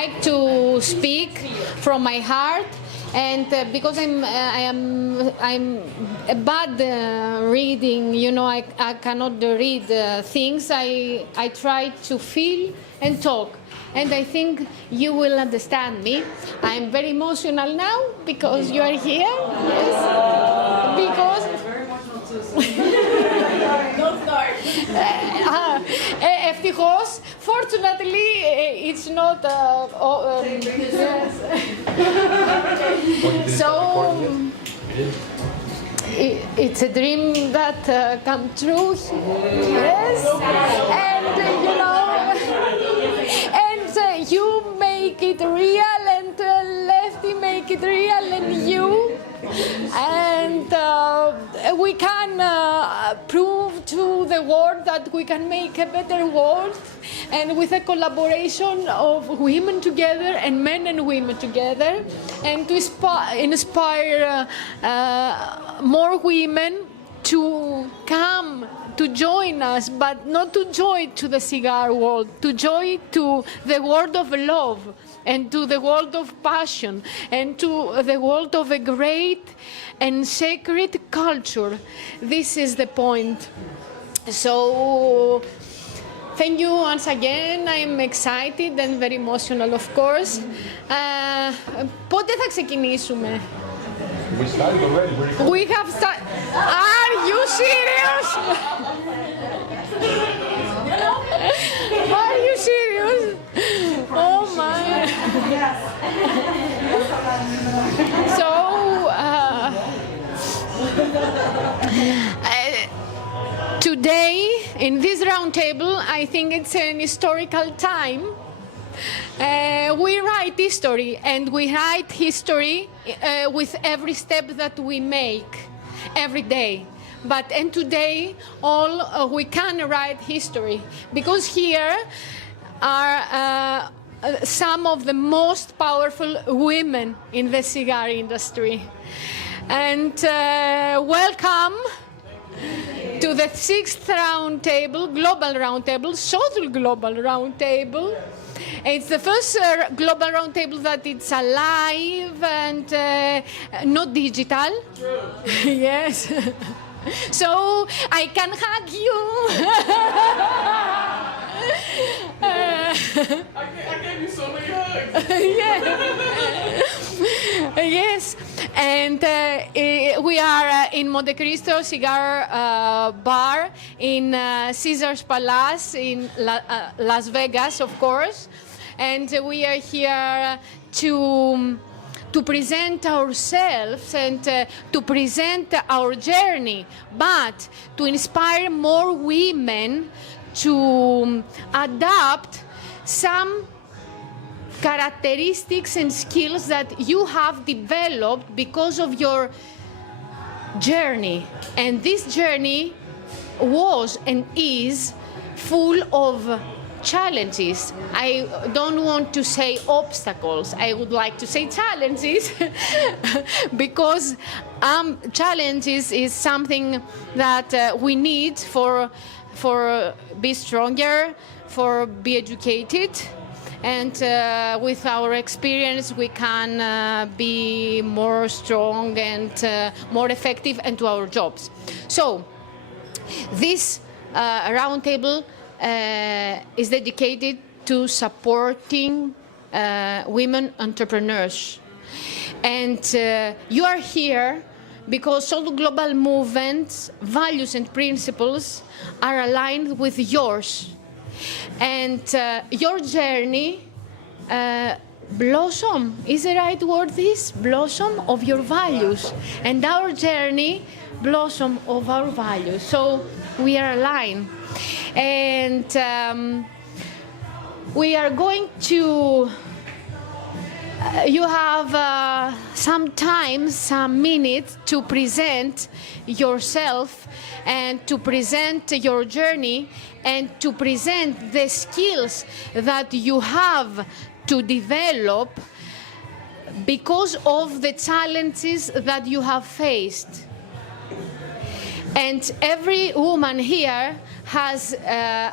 like to speak from my heart, and because I'm a bad reading, you know, I cannot read things. I try to feel and talk, and I think you will understand me. I'm very emotional now because you are here. Yes. Because. Don't start. Ευτυχώς, fortunately, it's not. Yes. So it's a dream that come true. Yes, and you know, and you make it real, and Lefty make it real, and you. And we can prove to the world that we can make a better world, and with a collaboration of women together and men and women together, and to inspire more women to come to join us, but not to join to the cigar world, to join to the world of love, and to the world of passion, and to the world of a great and sacred culture. This is the point. So, thank you once again. I'm excited and very emotional, of course. Πότε θα ξεκινήσουμε? We started already. We have started. Are you serious? Are you serious? Oh my. So, today, in this roundtable, I think it's an historical time. We write history, and we write history with every step that we make every day. And today, we can write history, because here are some of the most powerful women in the cigar industry. And welcome to the 6th roundtable, global roundtable, SOTL Global Roundtable. It's the first global roundtable that it's alive and not digital. True. Yes. So I can hug you. I gave you so many hugs. Yeah. Yes, and we are in Montecristo Cigar Bar in Caesar's Palace in Las Vegas, of course, and we are here to present ourselves and to present our journey, but to inspire more women to adopt some characteristics and skills that you have developed because of your journey. And this journey was and is full of challenges. I don't want to say obstacles. I would like to say challenges because challenges is something that we need for be stronger, for be educated. And with our experience, we can be more strong and more effective and to our jobs. So this roundtable is dedicated to supporting women entrepreneurs. And you are here because all the global movements, values and principles are aligned with yours. And your journey blossom, is the right word this? Blossom of your values. And our journey blossom of our values. So we are aligned. And we are going to, you have some time, some minutes to present yourself and to present your journey and to present the skills that you have to develop because of the challenges that you have faced. And every woman here has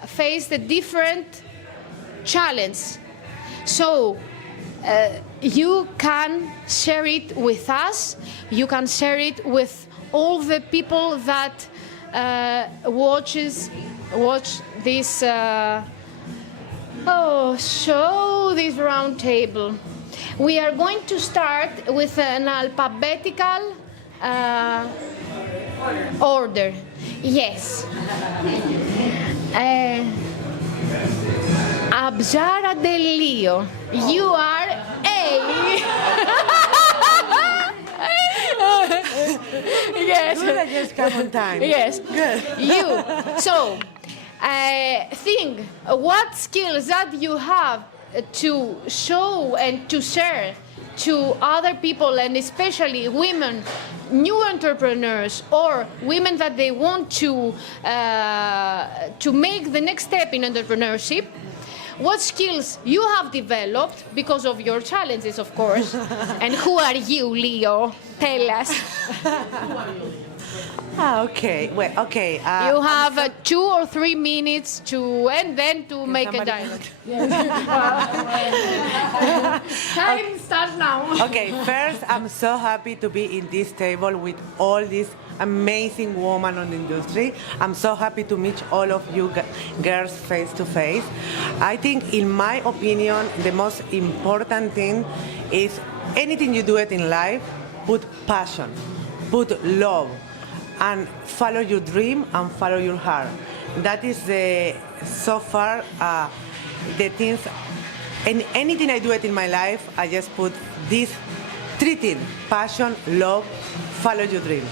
faced a different challenge. So you can share it with us. You can share it with all the people that watch this show, this roundtable. We are going to start with an alphabetical order. Yes. Abza de Leo, you are A. Yes. Good, I just come on time. Yes. Good. You. So, think what skills that you have to show and to share to other people, and especially women, new entrepreneurs, or women that they want to make the next step in entrepreneurship. What skills you have developed because of your challenges, of course. And who are you, Leo? Tell us. Okay. Well, okay. You have 2 or 3 minutes to, and then to make a dialogue. Time starts now. Okay, first, I'm so happy to be in this table with all these amazing women on the industry. I'm so happy to meet all of you girls face to face. I think, in my opinion, the most important thing is anything you do it in life, put passion, put love, and follow your dream and follow your heart. That is so far the things. And anything I do it in my life, I just put these 3 things: passion, love, follow your dream.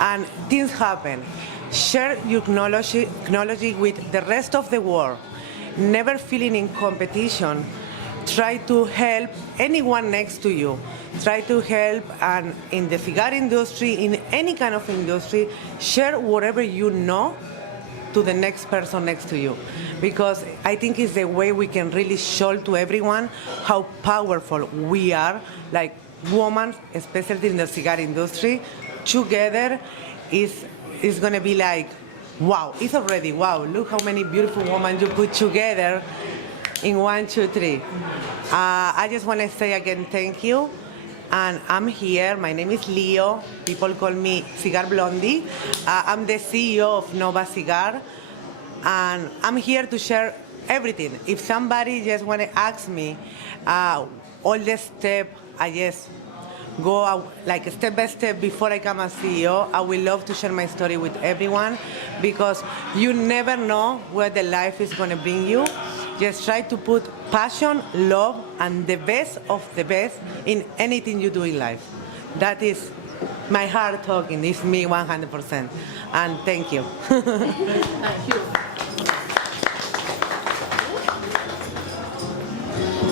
And things happen. Share your technology with the rest of the world. Never feeling in competition. Try to help anyone next to you. Try to help, and in the cigar industry, in any kind of industry, share whatever you know to the next person next to you. Because I think it's the way we can really show to everyone how powerful we are, like women, especially in the cigar industry. Together is going to be like, wow, it's already wow. Look how many beautiful women you put together in 1, 2, 3. I just want to say again, thank you. And I'm here. My name is Leo. People call me Cigar Blondie. I'm the CEO of Nova Cigar. And I'm here to share everything. If somebody just want to ask me all the steps, I just go out, like step by step before I become a CEO. I will love to share my story with everyone, because you never know where the life is going to bring you. Just try to put passion, love, and the best of the best in anything you do in life. That is my heart talking. It's me 100%. And thank you. Thank you.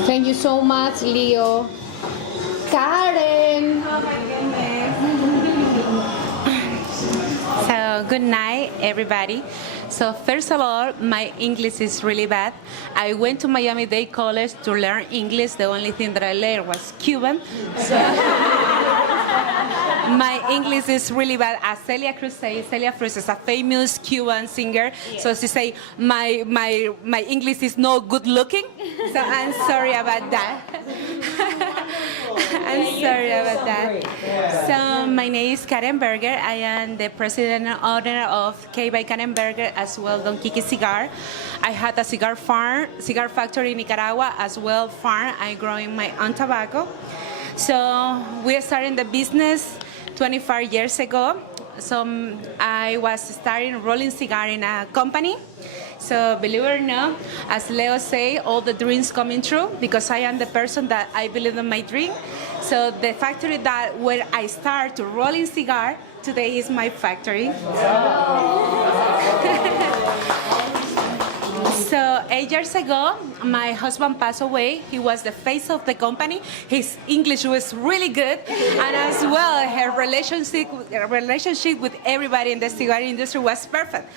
Thank you so much, Leo. Karen. So good night, everybody. So first of all, my English is really bad. I went to Miami-Dade College to learn English. The only thing that I learned was Cuban. So my English is really bad. As Celia Cruz says, Celia Cruz is a famous Cuban singer. Yes. So she say, my English is no good looking. So I'm sorry about that. I'm sorry about that. So my name is Karen Berger. I am the president and owner of K by Karen Berger, as well Don Kiki Cigar. I had a cigar factory in Nicaragua, as well farm. I growing my own tobacco. So we started the business 25 years ago. So I was starting rolling cigar in a company. So believe it or not, as Leo say, all the dreams coming true, because I am the person that I believe in my dream. So the factory that where I start to rolling cigar today is my factory. So 8 years ago, my husband passed away. He was the face of the company. His English was really good, and as well, her relationship with everybody in the cigar industry was perfect.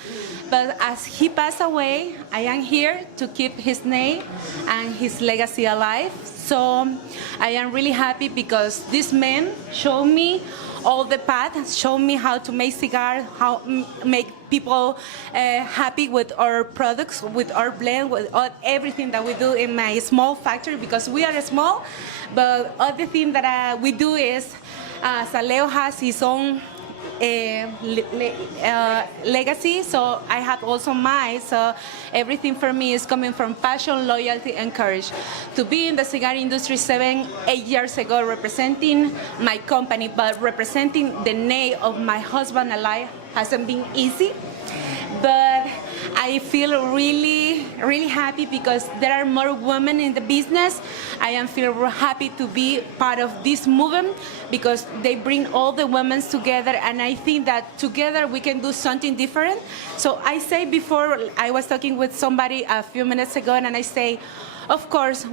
But as he passed away, I am here to keep his name and his legacy alive. So I am really happy because this man showed me all the path, show me how to make cigars, how make people happy with our products, with our blend, with everything that we do in my small factory, because we are small. But other thing that we do is, Leo has his own legacy, so I have also mine. So everything for me is coming from passion, loyalty, and courage. To be in the cigar industry 7-8 years ago, representing my company, but representing the name of my husband alive hasn't been easy. But I feel really, really happy because there are more women in the business. I am feel happy to be part of this movement because they bring all the women together, and I think that together we can do something different. So I say before, I was talking with somebody a few minutes ago, and I say, of course,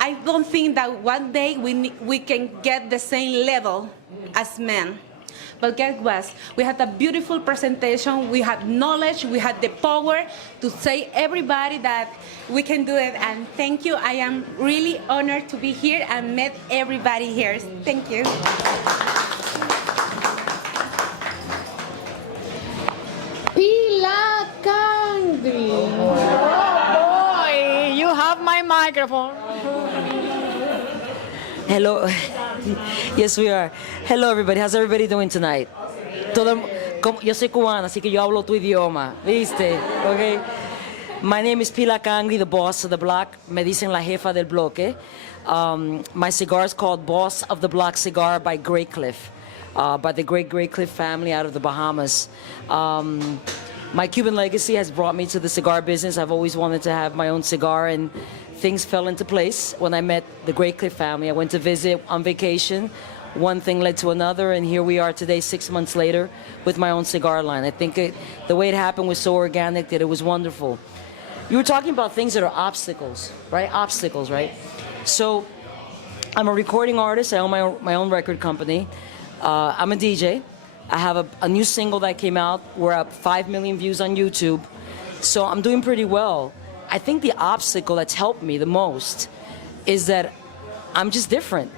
I don't think that one day we can get the same level as men. But guess what? We had a beautiful presentation, we had knowledge, we had the power to say everybody that we can do it. And thank you. I am really honored to be here and met everybody here. Thank you. Pila Cangri. Oh boy, you have my microphone. Hello. Yes, we are. Hello, everybody. How's everybody doing tonight? Yo soy cubana, así que yo hablo tu idioma. ¿Viste? Okay. My name is Pila Cangri, the boss of the block. Me dicen la jefa del bloque. My cigar is called Boss of the Block Cigar by Graycliff, by the great Graycliff family out of the Bahamas. My Cuban legacy has brought me to the cigar business. I've always wanted to have my own cigar, and things fell into place when I met the Graycliff family. I went to visit on vacation. One thing led to another, and here we are today, 6 months later, with my own cigar line. I think the way it happened was so organic that it was wonderful. You were talking about things that are obstacles, right? Obstacles, right? So I'm a recording artist. I own my own record company. I'm a DJ. I have a new single that came out. We're up 5 million views on YouTube. So I'm doing pretty well. I think the obstacle that's helped me the most is that I'm just different.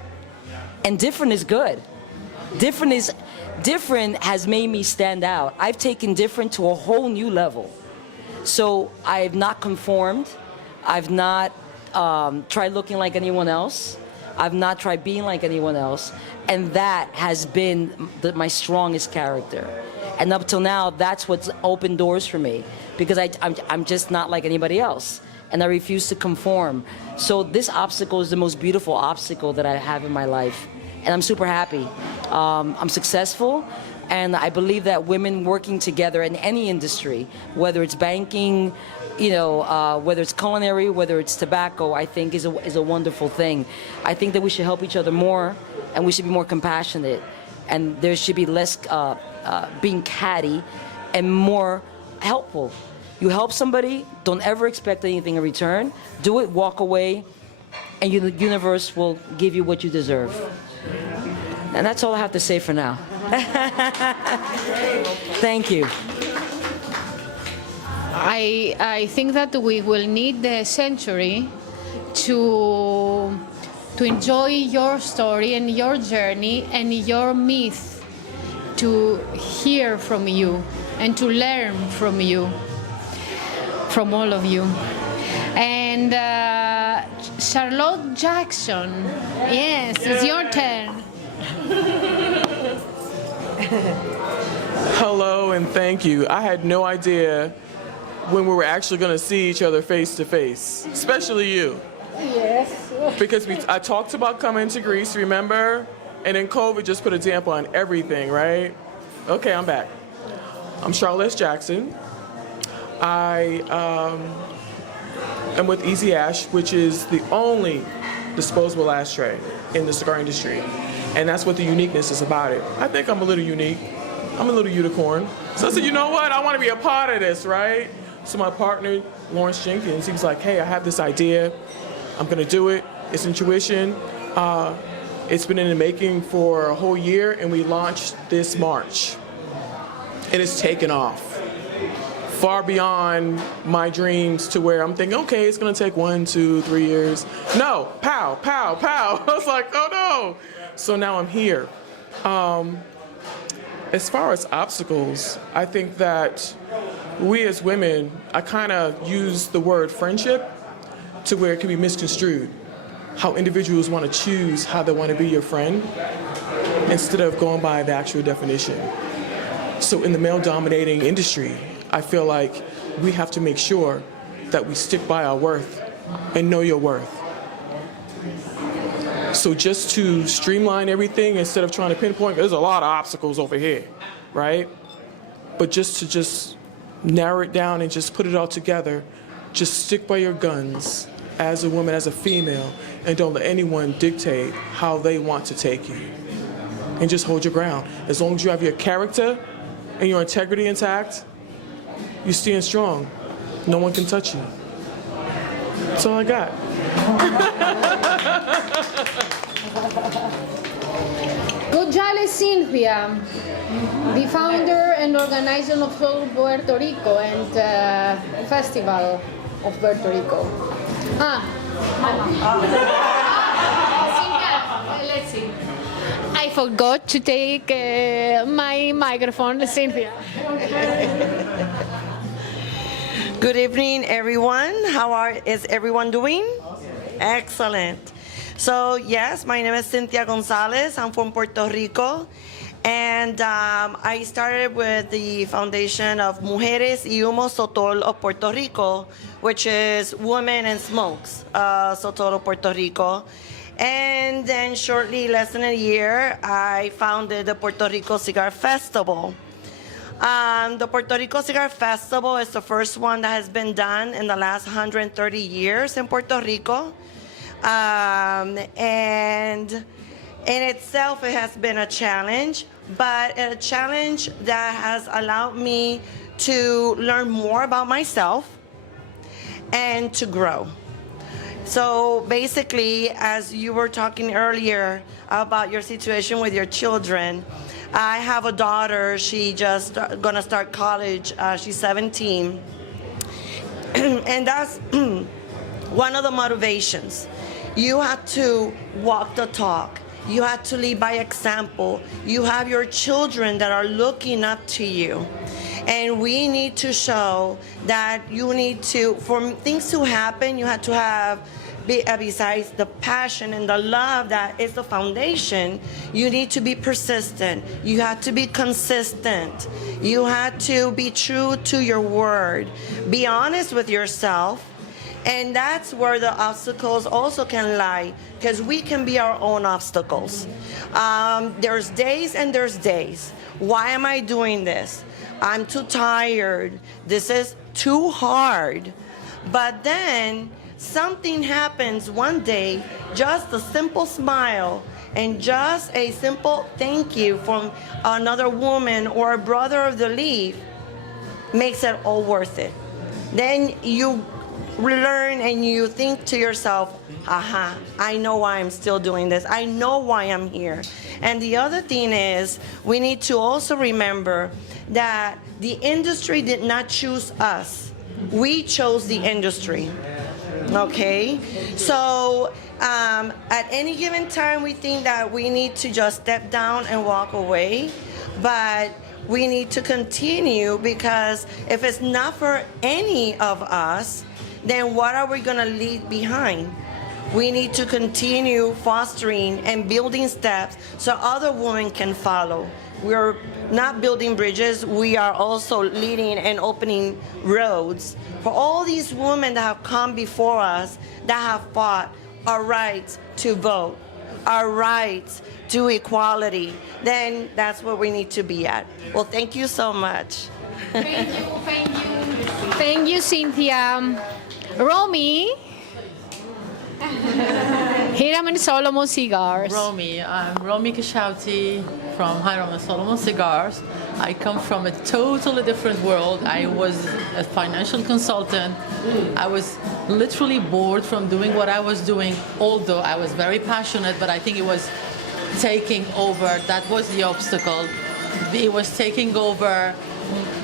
And different is good. Different has made me stand out. I've taken different to a whole new level. So I've not conformed. I've not tried looking like anyone else. I've not tried being like anyone else. And that has been my strongest character. And up till now, that's what's opened doors for me, because I'm just not like anybody else, and I refuse to conform. So this obstacle is the most beautiful obstacle that I have in my life, and I'm super happy. I'm successful, and I believe that women working together in any industry, whether it's banking, whether it's culinary, whether it's tobacco, I think is a wonderful thing. I think that we should help each other more, and we should be more compassionate, and there should be less being catty and more helpful. You help somebody, don't ever expect anything in return. Do it, walk away, and the universe will give you what you deserve. And that's all I have to say for now. Thank you. I think that we will need the century to enjoy your story and your journey and your myth, to hear from you and to learn from you, from all of you. And Charlotte Jackson, yes, it's your turn. Hello and thank you. I had no idea when we were actually going to see each other face to face, especially you. Yes. Because I talked about coming to Greece, remember? And then COVID just put a damper on everything, right? Okay, I'm back. I'm Charlotte Jackson. I am with EazyAsh, which is the only disposable ashtray in the cigar industry. And that's what the uniqueness is about it. I think I'm a little unique. I'm a little unicorn. So I said, you know what? I want to be a part of this, right? So my partner, Lawrence Jenkins, he was like, hey, I have this idea. I'm going to do it. It's intuition. It's been in the making for a whole year, and we launched this March. And it's taken off. Far beyond my dreams, to where I'm thinking, okay, it's going to take 1, 2, 3 years. No, pow, pow, pow. I was like, oh no. So now I'm here. As far as obstacles, I think that we as women, I kind of use the word friendship to where it can be misconstrued. How individuals want to choose how they want to be your friend instead of going by the actual definition. So in the male-dominating industry, I feel like we have to make sure that we stick by our worth and know your worth. So just to streamline everything instead of trying to pinpoint, there's a lot of obstacles over here, right? But just to narrow it down and just put it all together, just stick by your guns as a woman, as a female, and don't let anyone dictate how they want to take you. And just hold your ground. As long as you have your character and your integrity intact, you stand strong. No one can touch you. That's all I got. Gonzalez Cynthia, the founder and organizer of SOTL Puerto Rico and Festival of Puerto Rico. Cynthia, let's see. I forgot to take my microphone, Cynthia. Good evening, everyone. Is everyone doing? Excellent. So yes, my name is Cynthia Gonzalez. I'm from Puerto Rico. And I started with the foundation of Mujeres y Humo SOTL of Puerto Rico, which is Women and Smokes SOTL of Puerto Rico. And then shortly, less than a year, I founded the Puerto Rico Cigar Festival. The Puerto Rico Cigar Festival is the first one that has been done in the last 130 years in Puerto Rico. And in itself, it has been a challenge, but a challenge that has allowed me to learn more about myself and to grow. So basically, as you were talking earlier about your situation with your children, I have a daughter. She just gonna start college. She's 17. And that's one of the motivations. You have to walk the talk. You have to lead by example. You have your children that are looking up to you. And we need to show that you need to, for things to happen, you have to have, besides the passion and the love that is the foundation, you need to be persistent. You have to be consistent. You have to be true to your word. Be honest with yourself. And that's where the obstacles also can lie, because we can be our own obstacles. There's days and there's days. Why am I doing this? I'm too tired. This is too hard. But then something happens one day, just a simple smile and just a simple thank you from another woman or a brother of the leaf makes it all worth it. Then you learn and you think to yourself, aha, I know why I'm still doing this. I know why I'm here. And the other thing is, we need to also remember that the industry did not choose us. We chose the industry. Okay? So at any given time, we think that we need to just step down and walk away. But we need to continue, because if it's not for any of us, then what are we going to leave behind? We need to continue fostering and building steps so other women can follow. We're not building bridges, we are also leading and opening roads for all these women that have come before us, that have fought our rights to vote, our rights to equality. Then that's where we need to be at. Well, thank you so much. Thank you, thank you. Thank you, Cynthia. Romy. Hiram and Solomon Cigars. Romy, I'm Romy Kishauti from Hiram and Solomon Cigars. I come from a totally different world. I was a financial consultant. I was literally bored from doing what I was doing, although I was very passionate, but I think it was taking over. That was the obstacle. It was taking over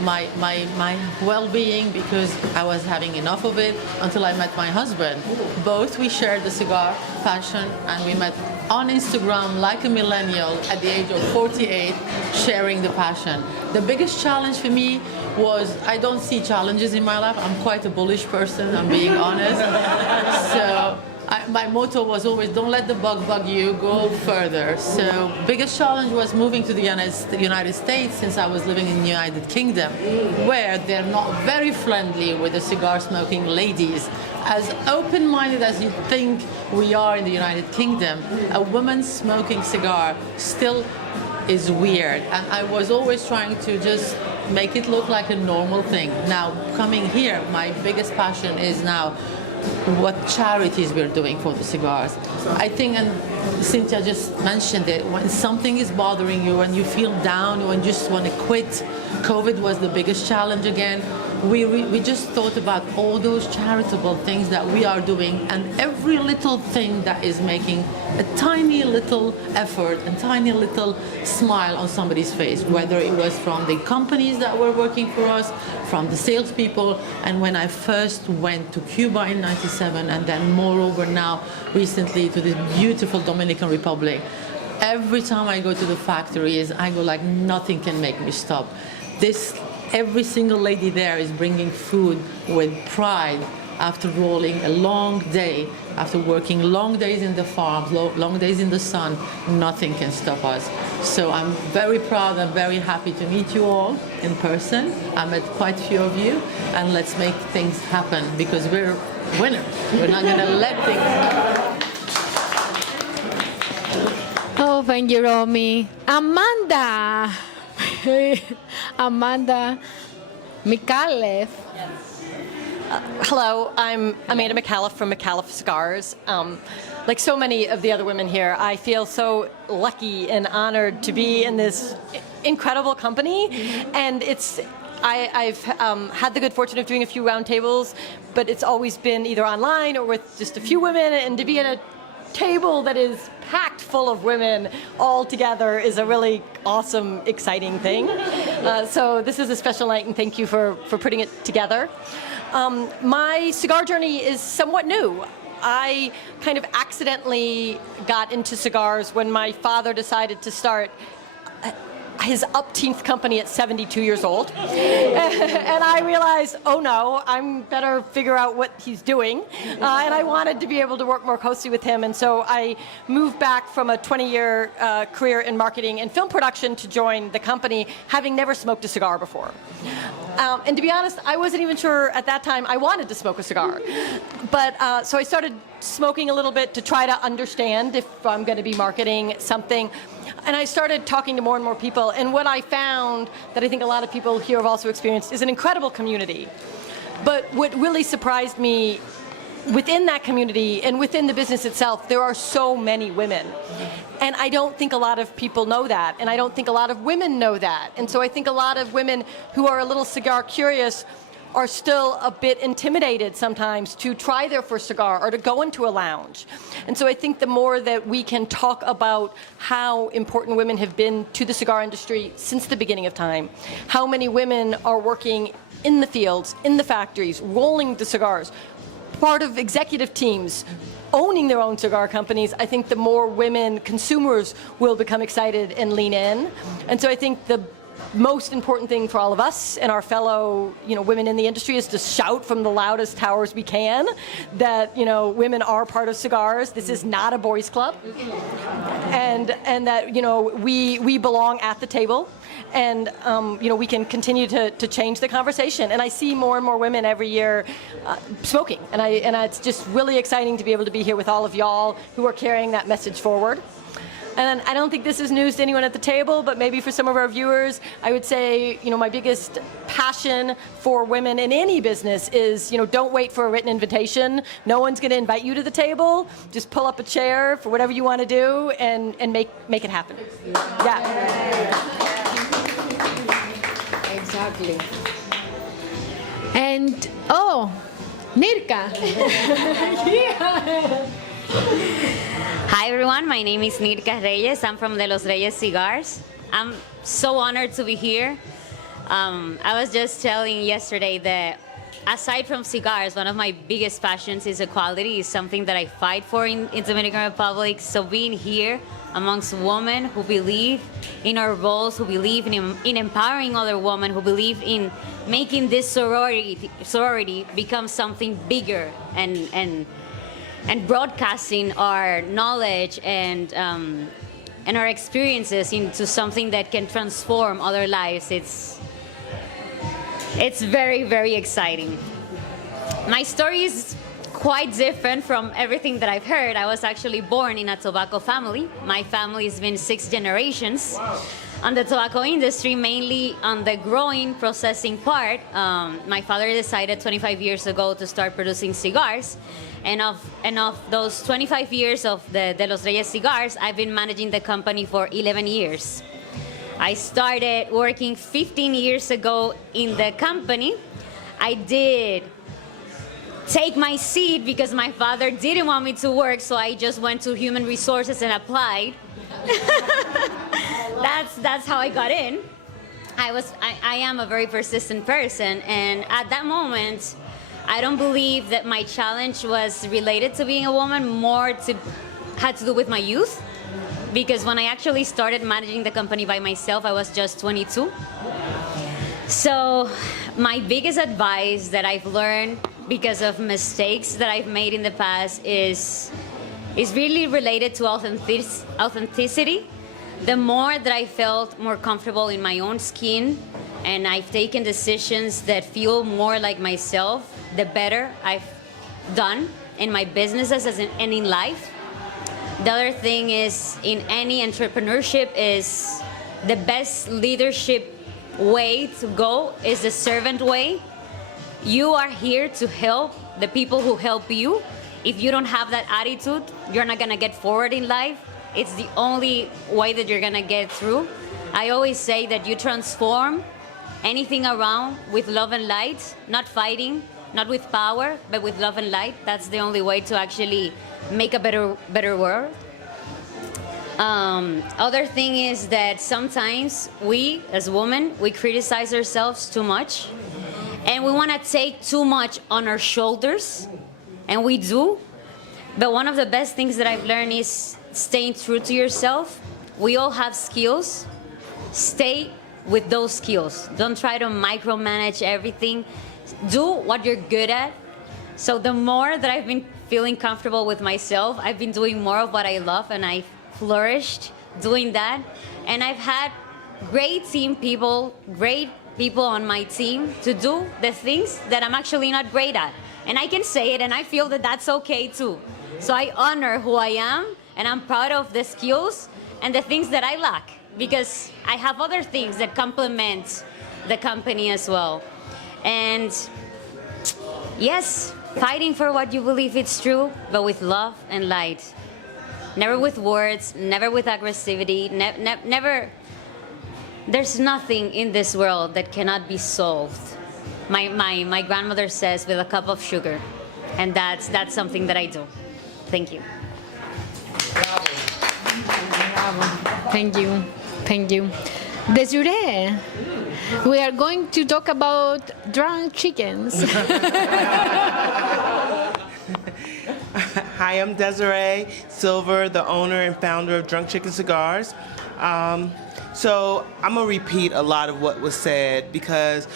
my well-being because I was having enough of it until I met my husband. Both we shared the cigar passion, and we met on Instagram like a millennial at the age of 48, sharing the passion. The biggest challenge for me was I don't see challenges in my life. I'm quite a bullish person, I'm being honest. So my motto was always, don't let the bug you, go further. So biggest challenge was moving to the United States since I was living in the United Kingdom, where they're not very friendly with the cigar smoking ladies. As open-minded as you think we are in the United Kingdom, a woman smoking cigar still is weird. And I was always trying to just make it look like a normal thing. Now, coming here, my biggest passion is now what charities we're doing for the cigars. I think, and Cynthia just mentioned it, when something is bothering you and you feel down or you just want to quit, COVID was the biggest challenge again. We just thought about all those charitable things that we are doing, and every little thing that is making a tiny little effort and tiny little smile on somebody's face, whether it was from the companies that were working for us, from the salespeople. And when I first went to Cuba in '97, and then moreover now recently to this beautiful Dominican Republic, every time I go to the factories, I go like nothing can make me stop. Every single lady there is bringing food with pride after rolling a long day, after working long days in the farms, long days in the sun. Nothing can stop us. So I'm very proud and very happy to meet you all in person. I met quite a few of you, and let's make things happen because we're winners. We're not going to let things happen. Oh, thank you, Romy. Amanda. Amanda Micallef. Hello, I'm Amanda Micallef from Micallef Cigars. Like so many of the other women here, I feel so lucky and honored to be in this incredible company. And I've had the good fortune of doing a few roundtables, but it's always been either online or with just a few women, and to be at a table that is packed full of women all together is a really awesome, exciting thing. So this is a special night, and thank you for putting it together. My cigar journey is somewhat new. I kind of accidentally got into cigars when my father decided to start his upteenth company at 72 years old. And I realized, oh no, I'm better figure out what he's doing. And I wanted to be able to work more closely with him. And so I moved back from a 20-year career in marketing and film production to join the company, having never smoked a cigar before. And to be honest, I wasn't even sure at that time I wanted to smoke a cigar. But so I started smoking a little bit to try to understand if I'm going to be marketing something. And I started talking to more and more people, and what I found that I think a lot of people here have also experienced is an incredible community. But what really surprised me, within that community and within the business itself, there are so many women. And I don't think a lot of people know that, and I don't think a lot of women know that. And so I think a lot of women who are a little cigar curious are still a bit intimidated sometimes to try their first cigar or to go into a lounge. And so I think the more that we can talk about how important women have been to the cigar industry since the beginning of time, how many women are working in the fields, in the factories, rolling the cigars, part of executive teams, owning their own cigar companies, I think the more women consumers will become excited and lean in. And so I think the most important thing for all of us and our fellow, women in the industry is to shout from the loudest towers we can that, women are part of cigars. This is not a boys' club, and that, we belong at the table, and we can continue to change the conversation. And I see more and more women every year smoking, and it's just really exciting to be able to be here with all of y'all who are carrying that message forward. And I don't think this is news to anyone at the table, but maybe for some of our viewers, I would say, my biggest passion for women in any business is, don't wait for a written invitation. No one's going to invite you to the table. Just pull up a chair for whatever you want to do and make it happen. Yeah. Exactly. And, Nirka. Yeah. Hi everyone, my name is Nirka Reyes. I'm from De Los Reyes Cigars. I'm so honored to be here. I was just telling yesterday that aside from cigars, one of my biggest passions is equality. Is something that I fight for in Dominican Republic. So being here amongst women who believe in our roles, who believe in empowering other women, who believe in making this sorority become something bigger and broadcasting our knowledge and our experiences into something that can transform other lives. It's very, very exciting. My story is quite different from everything that I've heard. I was actually born in a tobacco family. My family has been 6 generations on the tobacco industry, mainly on the growing, processing part. My father decided 25 years ago to start producing cigars. And of those 25 years of the De Los Reyes cigars, I've been managing the company for 11 years. I started working 15 years ago in the company. I did take my seat because my father didn't want me to work, so I just went to human resources and applied. That's how I got in. I am a very persistent person, and at that moment, I don't believe that my challenge was related to being a woman, had to do with my youth. Because when I actually started managing the company by myself, I was just 22. So my biggest advice that I've learned because of mistakes that I've made in the past is really related to authenticity. The more that I felt more comfortable in my own skin and I've taken decisions that feel more like myself, the better I've done in my businesses and in life. The other thing is, in any entrepreneurship, is the best leadership way to go is the servant way. You are here to help the people who help you. If you don't have that attitude, you're not gonna get forward in life. It's the only way that you're gonna get through. I always say that you transform anything around with love and light, not fighting, not with power, but with love and light. That's the only way to actually make a better world. Other thing is that sometimes we, as women, we criticize ourselves too much, and we want to take too much on our shoulders, and we do. But one of the best things that I've learned is staying true to yourself. We all have skills. Stay with those skills. Don't try to micromanage everything. Do what you're good at. So the more that I've been feeling comfortable with myself, I've been doing more of what I love, and I've flourished doing that. And I've had great people on my team to do the things that I'm actually not great at. And I can say it, and I feel that that's okay too. So I honor who I am, and I'm proud of the skills and the things that I lack, because I have other things that complement the company as well. And yes, fighting for what you believe it's true, but with love and light. Never with words, never with aggressivity, never. There's nothing in this world that cannot be solved. My grandmother says, with a cup of sugar. And that's something that I do. Thank you. Thank you. Thank you. Desiree, we are going to talk about drunk chickens. Hi, I'm Desiree Sylver, the owner and founder of Drunk Chicken Cigars. So I'm gonna repeat a lot of what was said, because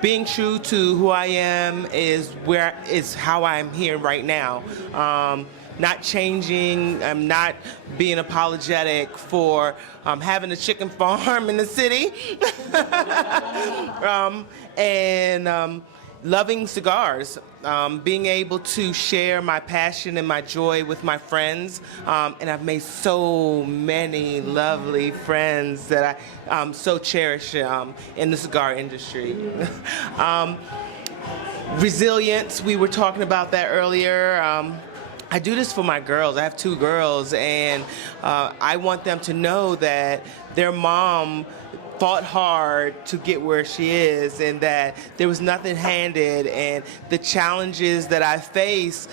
being true to who I am is how I'm here right now. Not changing, I'm not being apologetic for having a chicken farm in the city, and loving cigars, being able to share my passion and my joy with my friends, and I've made so many lovely friends that I so cherish in the cigar industry. Resilience, we were talking about that earlier. I do this for my girls. I have 2 girls, and I want them to know that their mom fought hard to get where she is, and that there was nothing handed, and the challenges that I face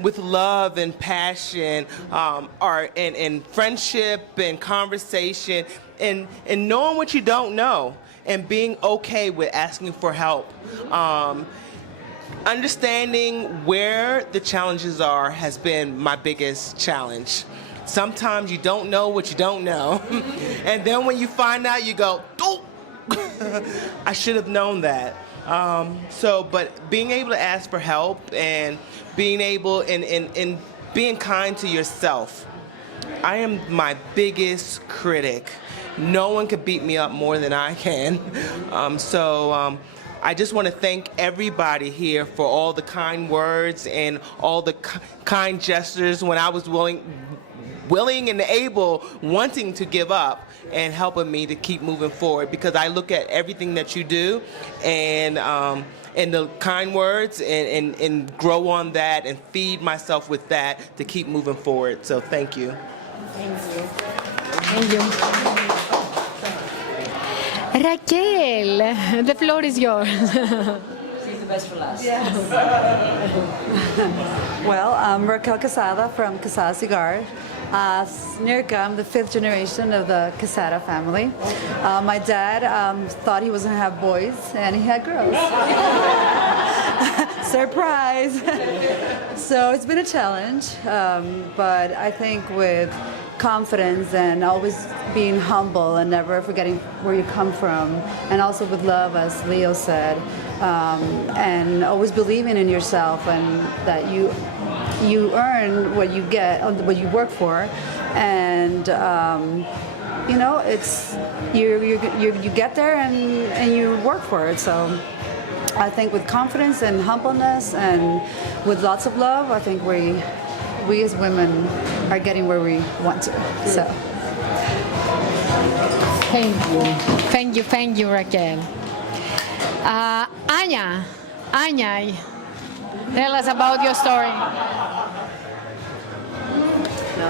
with love and passion and friendship and conversation and knowing what you don't know. and being okay with asking for help. Understanding where the challenges are has been my biggest challenge. Sometimes you don't know what you don't know. And then when you find out, you go, oh, I should have known that. But being able to ask for help and being able and being kind to yourself. I am my biggest critic. No one can beat me up more than I can. I just want to thank everybody here for all the kind words and all the kind gestures when I was willing and able, wanting to give up and helping me to keep moving forward, because I look at everything that you do and the kind words and grow on that and feed myself with that to keep moving forward. So thank you. Thank you. Thank you. Raquel, the floor is yours. She's the best for last. Yes. Well, I'm Raquel Quesada from Quesada Cigar. Nirka, I'm the 5th generation of the Quesada family. My dad thought he was going to have boys, and he had girls. Surprise! So it's been a challenge, but I think with confidence and always being humble and never forgetting where you come from, and also with love, as Leo said, and always believing in yourself and that you earn what you get, what you work for, and it's you get there and you work for it. So I think with confidence and humbleness and with lots of love, I think we as women are getting where we want to. So Thank you, Raquel. Anya, tell us about your story.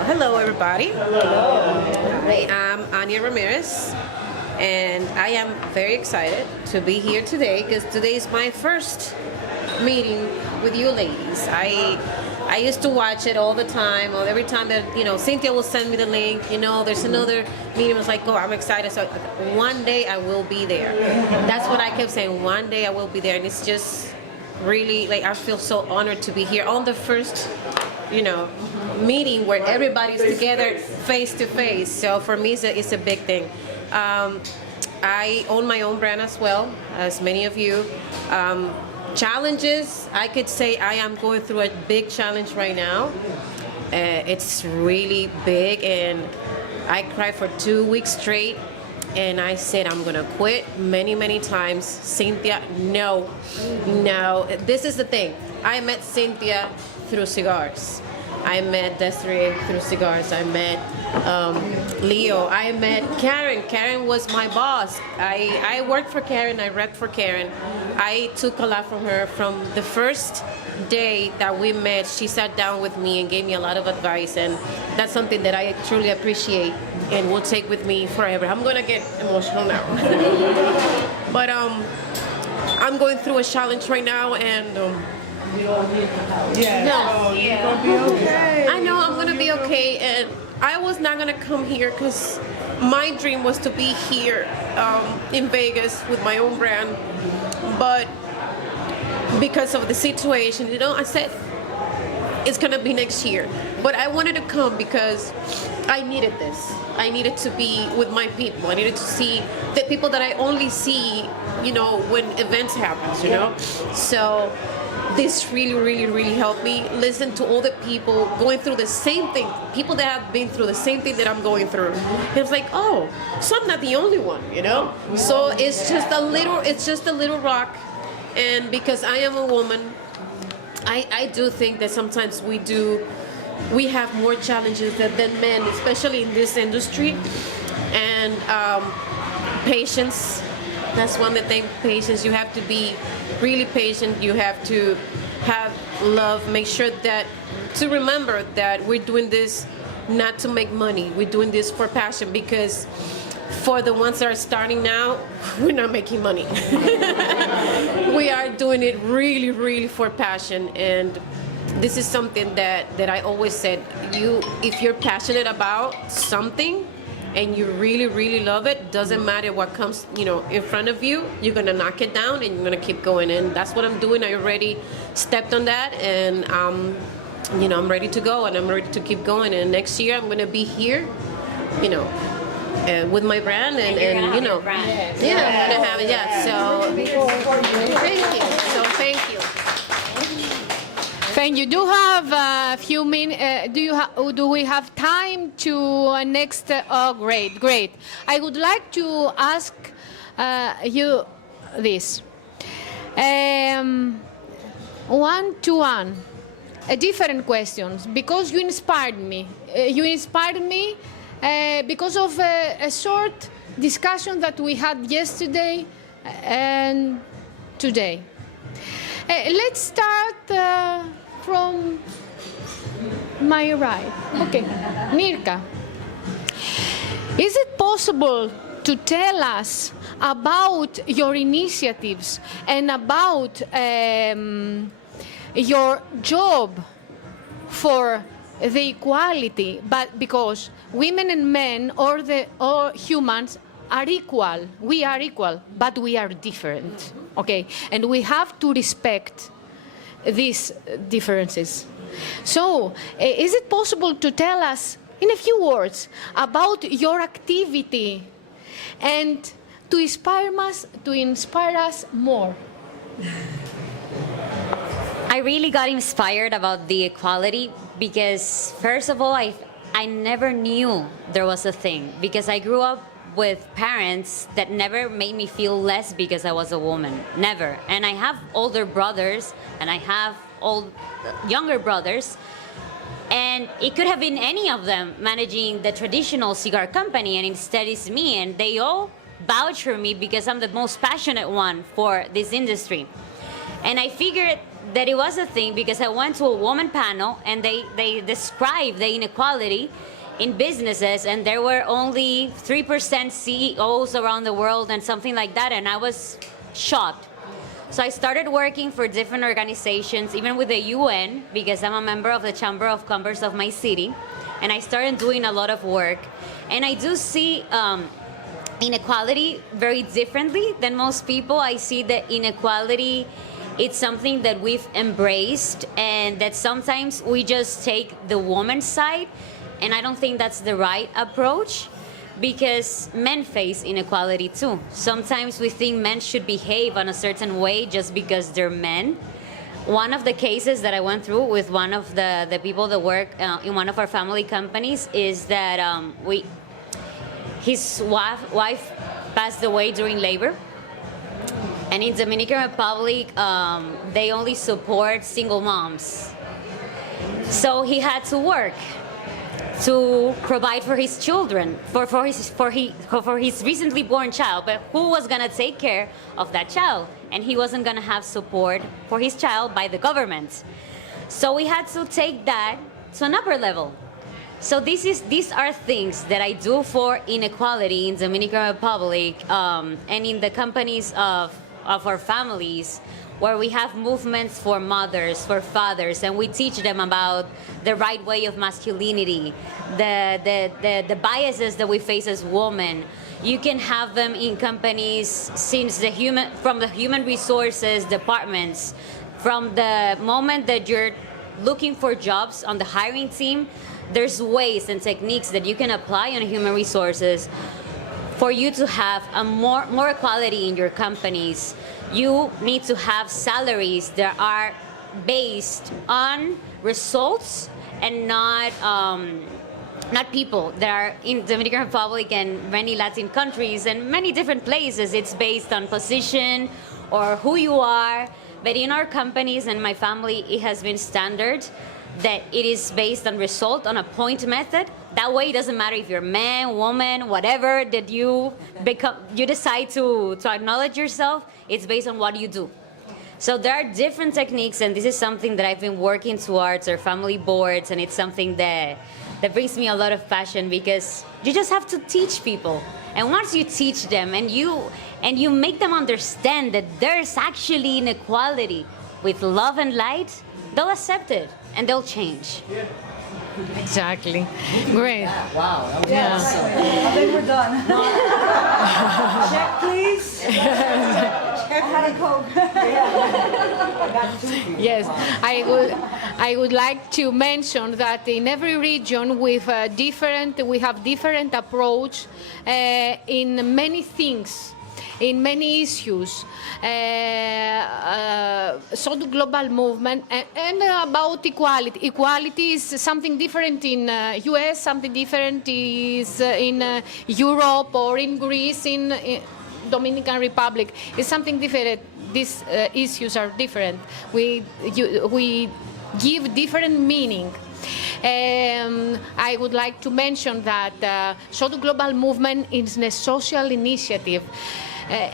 Hello, everybody. Hello. I'm Anya Ramirez, and I am very excited to be here today because today is my first meeting with you ladies. I used to watch it all the time, or every time that, Cynthia will send me the link, there's another meeting. I was like, oh, I'm excited. So one day I will be there. That's what I kept saying. One day I will be there. And it's just really, I feel so honored to be here on the first, meeting where everybody's together face to face. So for me, it's a big thing. I own my own brand as well, as many of you. Challenges, I could say I am going through a big challenge right now. It's really big, and I cried for 2 weeks straight, and I said I'm gonna quit many times. Cynthia, no. This is the thing. I met Cynthia through Cigars. I met Desiree through Cigars. I met Leo. I met Karen. Karen was my boss. I worked for Karen. I repped for Karen. I took a lot from her. From the first day that we met, she sat down with me and gave me a lot of advice, and that's something that I truly appreciate and will take with me forever. I'm gonna get emotional now. But I'm going through a challenge right now, and You're gonna be okay. I know I'm gonna be okay, and I was not gonna come here because my dream was to be here in Vegas with my own brand, but because of the situation, I said it's gonna be next year. But I wanted to come because I needed this. I needed to be with my people. I needed to see the people that I only see, when events happen, So this really helped me listen to all the people going through the same thing, people that have been through the same thing that I'm going through. And it's like, oh, so I'm not the only one, So it's just a little rock. And because I am a woman, I do think that sometimes we have more challenges than men, especially in this industry. And patience, that's one of the things, patience. You have to be really patient. You have to have love. Make sure to remember that we're doing this not to make money. We're doing this for passion, because for the ones that are starting now, we're not making money. We are doing it really for passion. And this is something that I always said, if you're passionate about something and you really, really love it, doesn't matter what comes, in front of you, you're gonna knock it down and you're gonna keep going. And that's what I'm doing. I already stepped on that, and I'm ready to go, and I'm ready to keep going. And next year I'm gonna be here, with my brand, and I'm gonna have it. Yeah. So thank you. So thank you. Thank you. Do have a few minutes? Do we have time to next? Oh, great. I would like to ask you this. One-to-one, different questions, because you inspired me. Because of a short discussion that we had yesterday and today. Let's start from my right. Okay, Nirka. Is it possible to tell us about your initiatives and about your job for the equality? But because women and men or humans are equal, we are equal, but we are different. Okay, and we have to respect these differences. So, is it possible to tell us in a few words about your activity and to inspire us more? I really got inspired about the equality because, first of all, I never knew there was a thing, because I grew up with parents that never made me feel less because I was a woman. Never. And I have older brothers and I have younger brothers, and it could have been any of them managing the traditional cigar company, and instead it's me, and they all vouch for me because I'm the most passionate one for this industry. And I figured that it was a thing because I went to a woman panel and they described the inequality in businesses, and there were only 3% CEOs around the world and something like that, and I was shocked. So I started working for different organizations, even with the UN, because I'm a member of the Chamber of Commerce of my city, and I started doing a lot of work. And I do see inequality very differently than most people. I see that inequality, it's something that we've embraced, and that sometimes we just take the woman's side, and I don't think that's the right approach, because men face inequality too. Sometimes we think men should behave in a certain way just because they're men. One of the cases that I went through with one of the people that work in one of our family companies is that his wife passed away during labor. And in Dominican Republic, they only support single moms. So he had to work to provide for his children, for his recently born child. But who was gonna take care of that child? And he wasn't gonna have support for his child by the government. So we had to take that to an upper level. So these are things that I do for inequality in Dominican Republic, and in the companies of our families, where we have movements for mothers, for fathers, and we teach them about the right way of masculinity, the biases that we face as women. You can have them in companies from the human resources departments. From the moment that you're looking for jobs on the hiring team, there's ways and techniques that you can apply on human resources for you to have a more equality in your companies. You need to have salaries that are based on results and not people. That are in Dominican Republic and many Latin countries and many different places. It's based on position or who you are. But in our companies and my family, it has been standard that it is based on result, on a point method. That way, it doesn't matter if you're man, woman, whatever that you decide to acknowledge yourself. It's based on what you do. So there are different techniques, and this is something that I've been working towards our family boards, and it's something that brings me a lot of passion, because you just have to teach people. And once you teach them and you make them understand that there's actually inequality with love and light, they'll accept it and they'll change. Exactly. Great. Wow. That was Yeah. I think we're done. Check, please. I had a Coke. Yes, I would like to mention that in every region we have different approach in many things, in many issues. SOTL Global Movement and about equality. Equality is something different in US, something different is in Europe or in Greece, in Dominican Republic. It's something different. These issues are different. We give different meaning. I would like to mention that SOTL Global Movement is a social initiative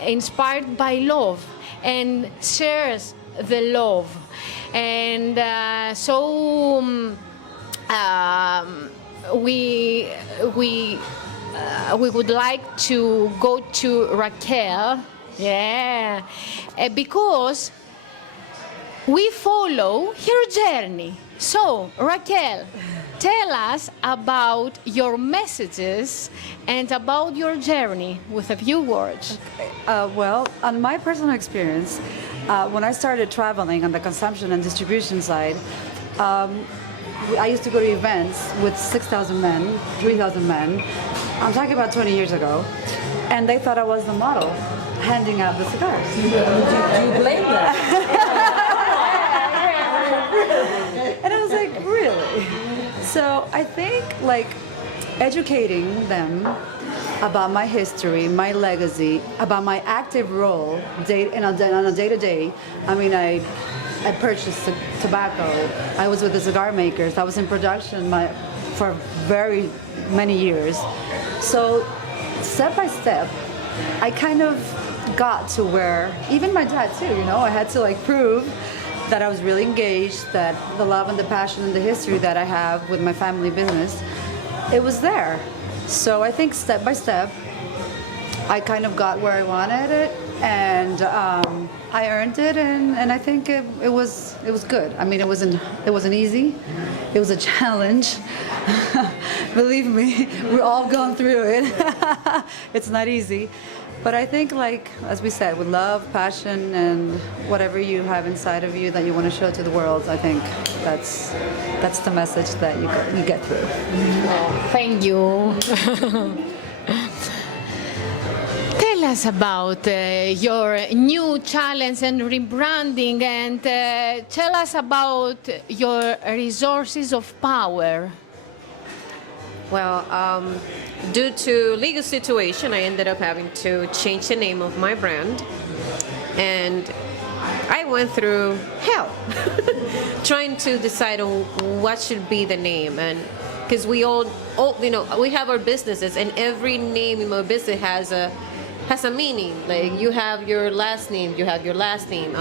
inspired by love and shares the love. And we would like to go to Raquel, because we follow her journey. So, Raquel, tell us about your messages and about your journey with a few words. Well, on my personal experience, when I started traveling on the consumption and distribution side, I used to go to events with 6,000 men, 3,000 men. I'm talking about 20 years ago. And they thought I was the model handing out the cigars. Do you blame that? And I was like, really? So I think like educating them about my history, my legacy, about my active role on a day-to-day. I mean, I purchased tobacco. I was with the cigar makers. I was in production for very many years. So step by step, I kind of got to where, even my dad too, I had to like prove that I was really engaged, that the love and the passion and the history that I have with my family business, it was there. So I think step by step, I kind of got where I wanted it, and I earned it, and I think it was good. I mean, it wasn't easy. It was a challenge. Believe me, we're all going through it. It's not easy. But I think, like, as we said, with love, passion, and whatever you have inside of you that you want to show to the world, I think that's the message that you get through. Oh, thank you. Tell us about your new challenge and rebranding, and tell us about your resources of power. Well, due to legal situation, I ended up having to change the name of my brand, and I went through hell trying to decide on what should be the name. And because we all we have our businesses, and every name in our business has a meaning. Like, you have your last name, you have your last name.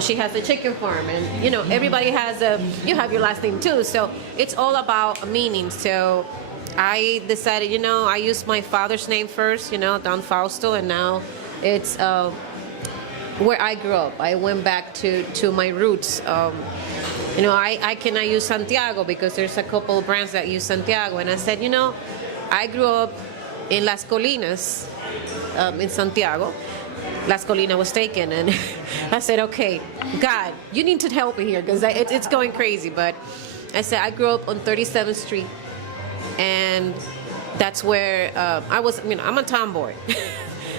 She has a chicken farm, and everybody has you have your last name too. So it's all about a meaning. So I decided, I used my father's name first, Don Fausto, and now it's where I grew up. I went back to my roots. I cannot use Santiago because there's a couple of brands that use Santiago, and I said, I grew up in Las Colinas, in Santiago. Las Colinas was taken, and I said, okay, God, you need to help me here because it's going crazy. But I said, I grew up on 37th Street, and that's where I was. I'm a tomboy.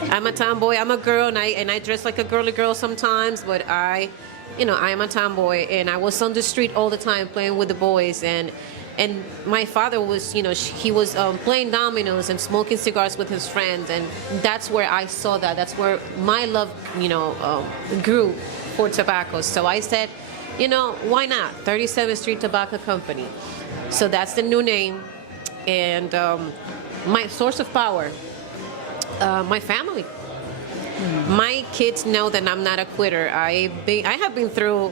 I'm a tomboy. I'm a girl, and I dress like a girly girl sometimes, but I am a tomboy, and I was on the street all the time playing with the boys, and my father was, he was playing dominoes and smoking cigars with his friends, and that's where I saw that. That's where my love, grew for tobacco. So I said, why not? 37th Street Tobacco Company. So that's the new name, and my source of power, my family. My kids know that I'm not a quitter. I have been through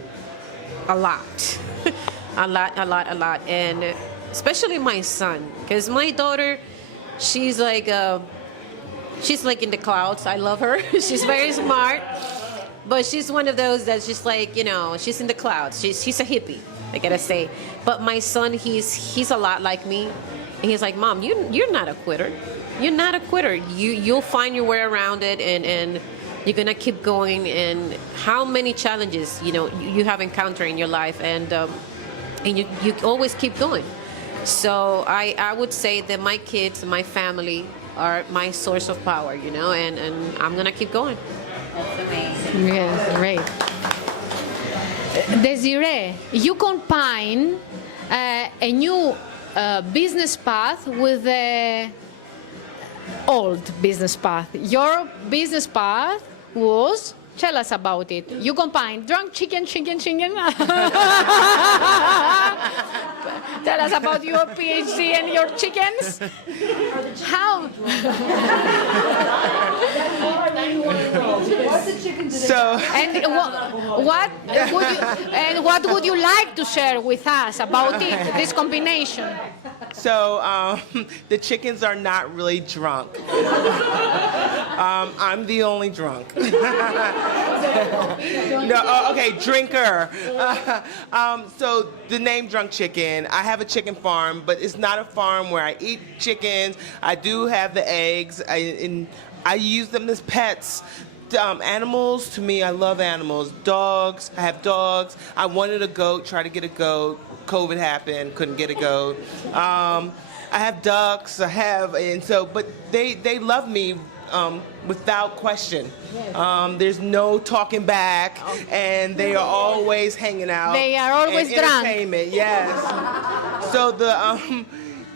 a lot. A lot, and especially my son, because my daughter, she's like in the clouds. I love her. She's very smart, but she's one of those that's just like, she's in the clouds. She's a hippie. I gotta say. But my son, he's a lot like me, and he's like, Mom, you're not a quitter. You're not a quitter. You'll find your way around it, and you're gonna keep going. And how many challenges you have encountered in your life, and you always keep going. So I would say that my kids, my family, are my source of power, and I'm gonna keep going. That's amazing. Yes, great. Desiree, you combine a new business path with the old business path. Your business path was, tell us about it. You combine drunk chicken. Tell us about your PhD and your chickens. How? So, And what would you like to share with us about it, this combination? So the chickens are not really drunk. I'm the only drunk. Okay, drinker. So the name Drunk Chicken, I have a chicken farm, but it's not a farm where I eat chickens. I do have the eggs, and I use them as pets. Animals, to me, I love animals. Dogs, I have dogs. I wanted a goat, tried to get a goat. COVID happened, couldn't get a goat. I have ducks, but they love me without question. There's no talking back, and they are always hanging out. They are always and drunk. Entertainment, yes. So the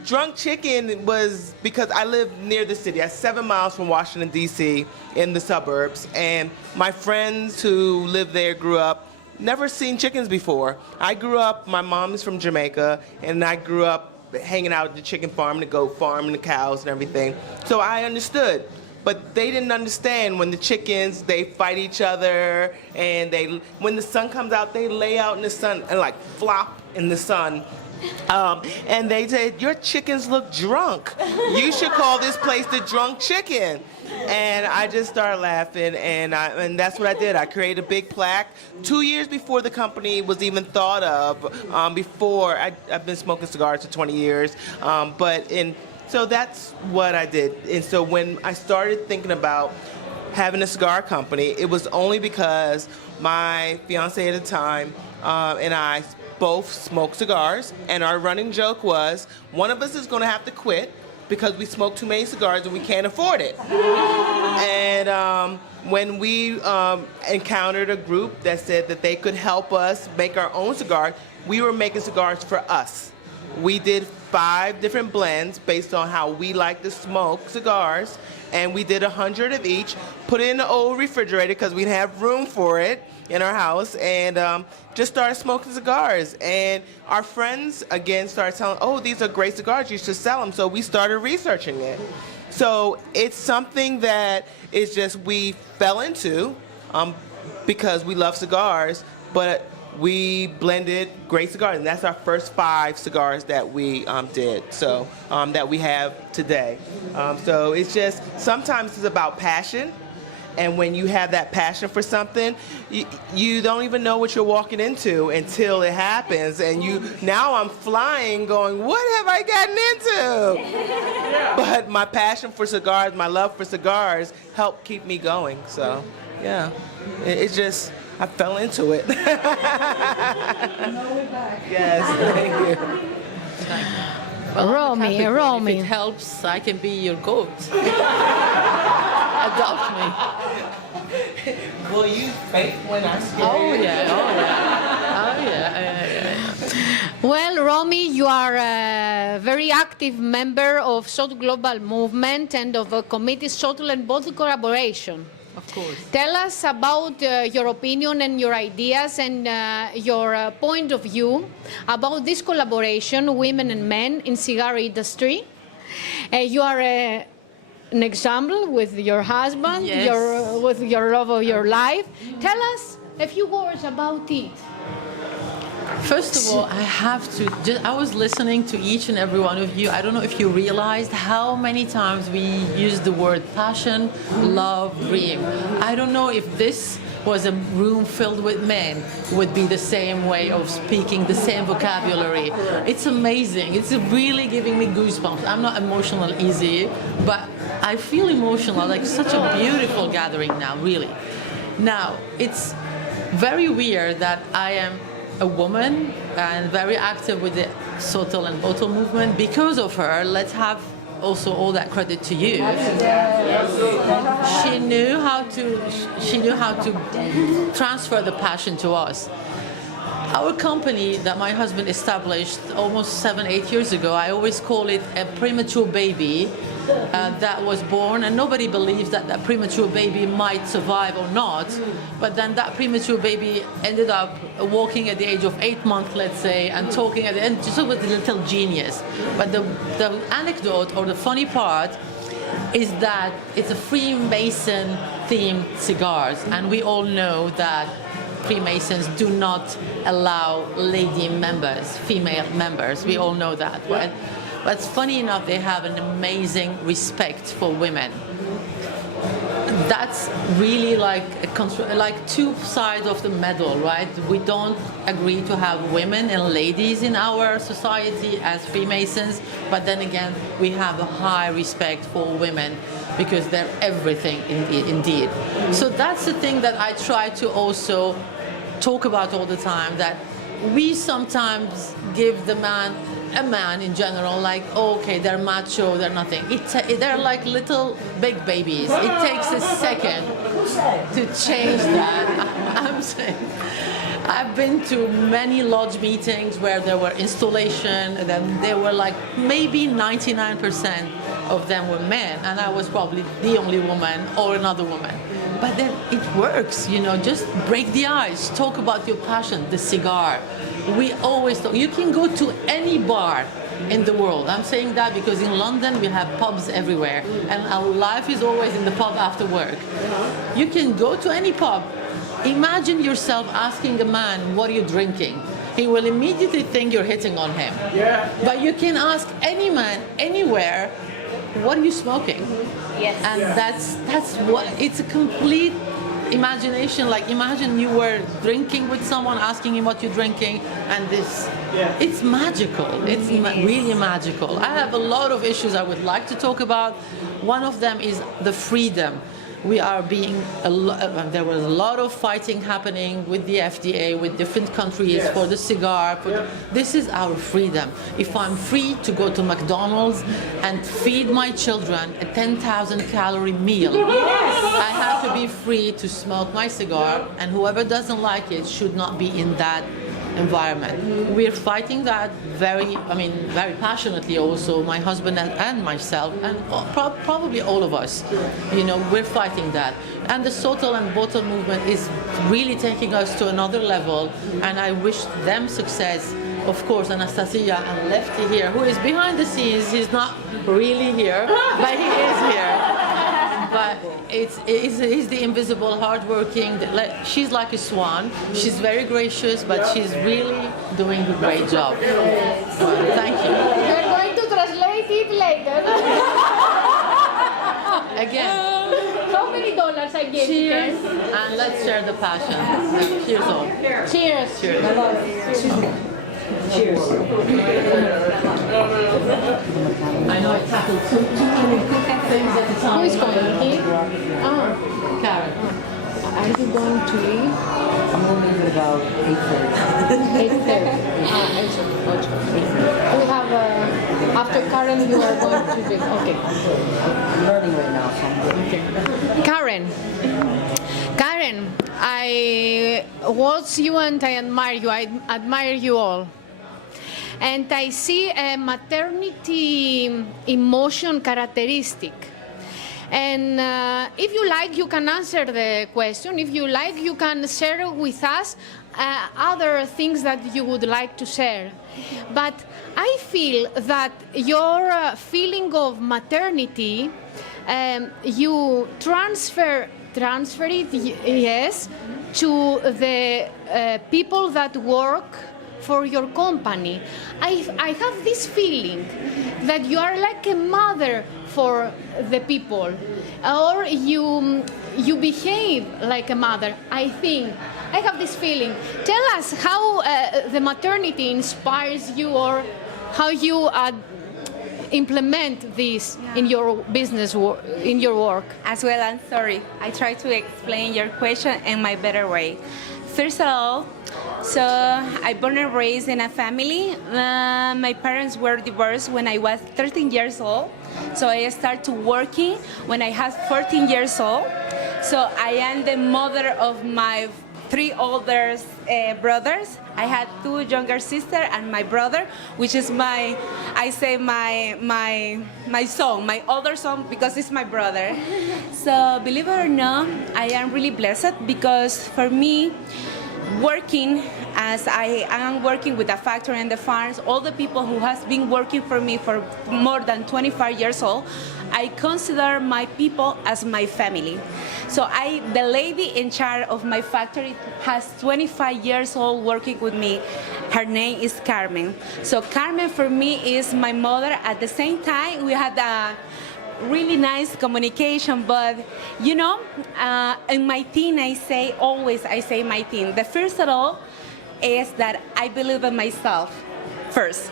Drunk Chicken was because I live near the city. I'm 7 miles from Washington, D.C., in the suburbs, and my friends who live there grew up, never seen chickens before. I grew up, my mom is from Jamaica, and I grew up hanging out at the chicken farm, the goat farm, and the cows and everything. So I understood. But they didn't understand when the chickens, they fight each other, and when the sun comes out, they lay out in the sun and like flop in the sun. And they said, your chickens look drunk. You should call this place the Drunk Chicken. And I just started laughing, and that's what I did. I created a big plaque 2 years before the company was even thought of. I've been smoking cigars for 20 years, so that's what I did. And so when I started thinking about having a cigar company, it was only because my fiance at the time and I both smoked cigars, and our running joke was one of us is going to have to quit because we smoke too many cigars and we can't afford it. And when we encountered a group that said that they could help us make our own cigars, we were making cigars for us. We did 5 different blends based on how we like to smoke cigars, and we did 100 of each, put it in the old refrigerator because we didn't have room for it in our house, and just started smoking cigars. And our friends, again, started telling, oh, these are great cigars, you should sell them. So we started researching it. So it's something that is just we fell into because we love cigars, but we blended great cigars, and that's our first 5 cigars that we did, so that we have today. So it's just, sometimes it's about passion, and when you have that passion for something, you don't even know what you're walking into until it happens, and now I'm flying going, what have I gotten into? But my passion for cigars, my love for cigars helped keep me going, so yeah, it's just, I fell into it. Yes, thank you. Well, Romy. If it helps, I can be your goat. Adopt me. Will you faint when I scare Oh you? yeah, oh yeah. Well, Romy, you are a very active member of SOTL Global Movement and of a committee SOTL and both collaboration. Of course. Tell us about your opinion and your ideas and your point of view about this collaboration, women and men in cigar industry. You are an example with your husband, Yes. with your love of your life. Tell us a few words about it. First of all, I was listening to each and every one of you. I don't know if you realized how many times we use the word passion, love, dream. I don't know if this was a room filled with men, would be the same way of speaking, the same vocabulary. It's amazing. It's really giving me goosebumps. I'm not emotional easy, but I feel emotional, like such a beautiful gathering now, really. Now, it's very weird that I am a woman and very active with the SOTL and Bottle movement. Because of her, let's have also all that credit to you. She knew how to transfer the passion to us. Our company that my husband established almost 7-8 years ago, I always call it a premature baby that was born, and nobody believes that that premature baby might survive or not. But then that premature baby ended up walking at the age of 8 months, let's say, and talking at the end, just with a little genius. But the anecdote or the funny part is that it's a Freemason themed cigars, and we all know that Freemasons do not allow lady members, female members. We all know that, right? But funny enough, they have an amazing respect for women. That's really like two sides of the medal, right? We don't agree to have women and ladies in our society as Freemasons, but then again, we have a high respect for women because they're everything indeed. So that's the thing that I try to also talk about all the time, that we sometimes give the man, a man in general, like, oh, okay, they're macho, they're nothing. They're like little big babies. It takes a second to change that. I'm saying, I've been to many lodge meetings where there were installation, and then there were like maybe 99% of them were men, and I was probably the only woman or another woman. But then it works, you know, just break the ice, talk about your passion, the cigar. We always talk. You can go to any bar in the world. I'm saying that because in London we have pubs everywhere, and our life is always in the pub after work. You can go to any pub. Imagine yourself asking a man, what are you drinking? He will immediately think you're hitting on him. Yeah. But you can ask any man, anywhere, what are you smoking? Yes. And that's what, it's a complete imagination. Like, imagine you were drinking with someone, asking him what you're drinking, and this, it's magical. It's really magical. I have a lot of issues I would like to talk about. One of them is the freedom. We are being, there was a lot of fighting happening with the FDA, with different countries for the cigar. This is our freedom. If I'm free to go to McDonald's and feed my children a 10,000 calorie meal, I have to be free to smoke my cigar, and whoever doesn't like it should not be in that environment. We're fighting that very passionately also, my husband and myself, and probably all of us. You know, we're fighting that. And the SOTL and Bottle movement is really taking us to another level, and I wish them success. Of course, Anastasia and Lefty here, who is behind the scenes. He's not really here, but he is here. But he's the invisible, hardworking. She's like a swan. She's very gracious, but she's really doing a great job. Thank you. We're going to translate it later. Again. How many dollars I gave you? Cheers, and let's share the passion. Cheers all. Cheers. Cheers. Cheers. I know I tackled too many things at the time. Who is going? He? Karen. Are you going to leave? I'm going to leave at about 8:30. 8:30. We have, after Karen, you are going to leave. Okay. I'm learning right now, so I'm good. Okay. Karen, I watch you and I admire you. I admire you all. And I see a maternity emotion characteristic. And if you like, you can answer the question. If you like, you can share with us other things that you would like to share. But I feel that your feeling of maternity, you transfer it, yes, to the people that work for your company. I have this feeling that you are like a mother for the people, or you behave like a mother. I think I have this feeling. Tell us how the maternity inspires you, or how you implement this in your business, in your work. As well, I'm sorry. I try to explain your question in my better way. First of all, so I born and raised in a family. My parents were divorced when I was 13 years old. So I started working when I was 14 years old. So I am the mother of my 3 older brothers. I had 2 younger sisters and my brother, which is my son, my older son, because it's my brother. So believe it or not, I am really blessed, because for me, working as I am working with the factory and the farms, all the people who has been working for me for more than 25 years old, I consider my people as my family. So the lady in charge of my factory has 25 years old working with me. Her name is Carmen. So Carmen for me is my mother. At the same time, we had a really nice communication, but you know, in my team, I say my team. The first of all is that I believe in myself first.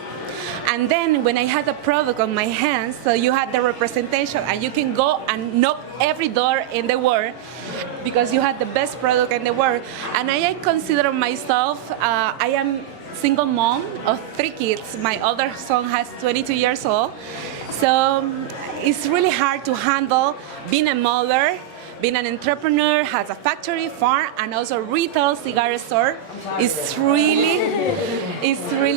And then when I had a product on my hands, so you had the representation and you can go and knock every door in the world because you had the best product in the world. And I consider myself, I am single mom of 3 kids. My other son has 22 years old. So it's really hard to handle being a mother, being an entrepreneur, has a factory, farm, and also retail cigar store. It's really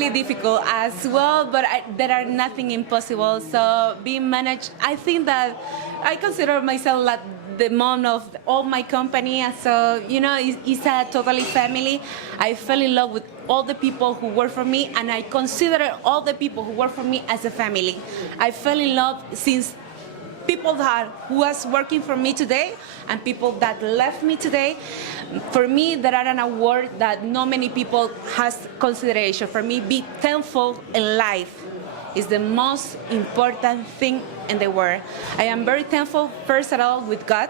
difficult as well, but there are nothing impossible. So being managed, I think that I consider myself like the mom of all my company. So, you know, it's a totally family. I fell in love with all the people who work for me, and I consider all the people who work for me as a family. I fell in love since people who was working for me today and people that left me today. For me, there are an award that not many people has consideration. For me, be thankful in life is the most important thing in the world. I am very thankful, first of all, with God.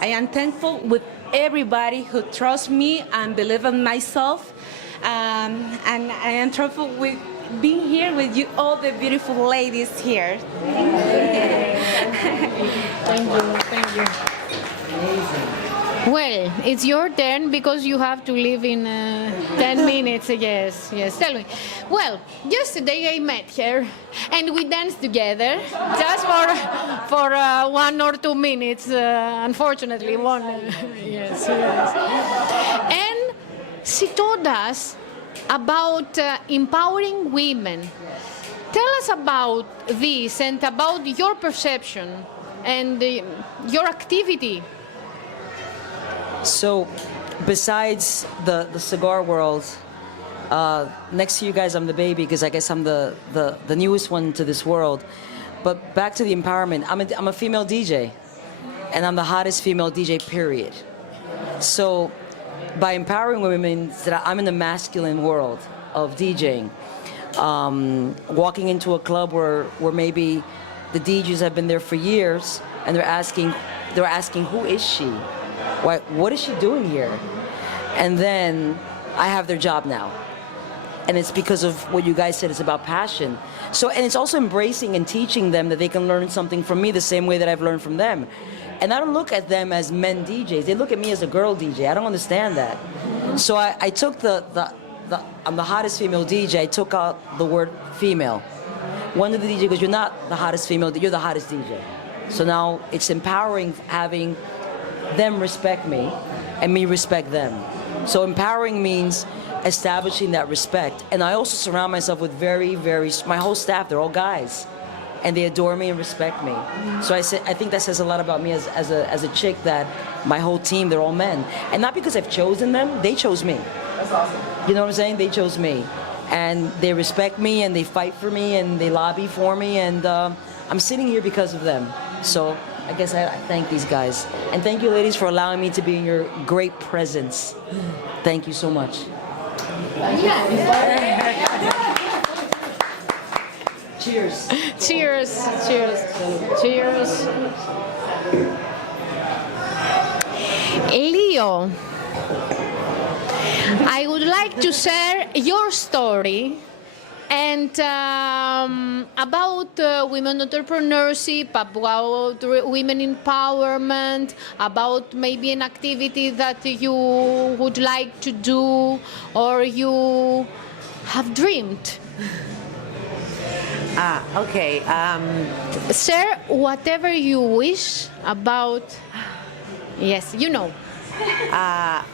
I am thankful with everybody who trusts me and believe in myself. And I am thankful with being here with you, all the beautiful ladies here. Thank you. Well, it's your turn because you have to leave in 10 minutes. Yes. Tell me. Well, yesterday I met her and we danced together just for 1 or 2 minutes. Unfortunately, one. Yes. And she told us about empowering women. Tell us about this and about your perception and your activity. So, besides the cigar world, next to you guys, I'm the baby because I guess I'm the newest one to this world. But back to the empowerment, I'm a female DJ, and I'm the hottest female DJ, period. So, by empowering women, I'm in the masculine world of DJing. Walking into a club where maybe the DJs have been there for years, and they're asking, who is she? What is she doing here? And then I have their job now. And it's because of what you guys said, it's about passion. So, and it's also embracing and teaching them that they can learn something from me the same way that I've learned from them. And I don't look at them as men DJs. They look at me as a girl DJ. I don't understand that. So I took I'm the hottest female DJ. I took out the word female. One of the DJ goes, you're not the hottest female, you're the hottest DJ. So now it's empowering, having them respect me and me respect them. So empowering means establishing that respect. And I also surround myself with my whole staff, they're all guys. And they adore me and respect me. So I think that says a lot about me as a chick, that my whole team, they're all men. And not because I've chosen them, they chose me. That's awesome. You know what I'm saying? They chose me. And they respect me and they fight for me and they lobby for me. And I'm sitting here because of them. So I guess I thank these guys. And thank you, ladies, for allowing me to be in your great presence. Thank you so much. Cheers. Cheers. Cheers. Cheers. Leo, I would like to share your story and about women entrepreneurship, about women empowerment, about maybe an activity that you would like to do or you have dreamed. Okay. Share whatever you wish about. Yes, you know.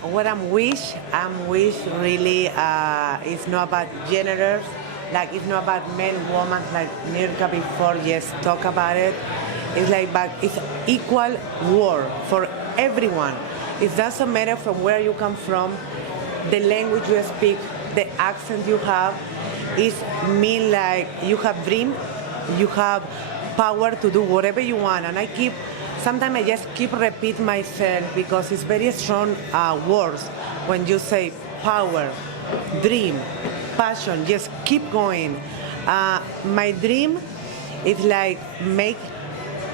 What I'm wish really is not about genders, like it's not about men, women, like Nirka before, yes, talk about it. It's like, but it's equal war for everyone. It doesn't matter from where you come from, the language you speak, the accent you have. It mean like you have dream, you have power to do whatever you want, and sometimes I just keep repeat myself because it's very strong words when you say power, dream, passion, just keep going. My dream is like make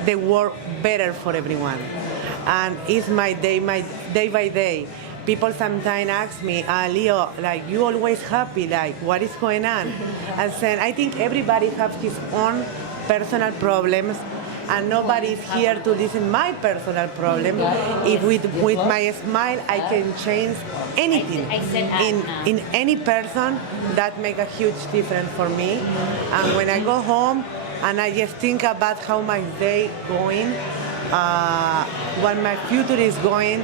the world better for everyone. And it's my day by day. People sometimes ask me, Leo, like you always happy, like what is going on? And then I think everybody has his own personal problems, and nobody is here to listen my personal problem. If with my smile I can change anything in any person, that make a huge difference for me. And when I go home and I just think about how my day going, what my future is going,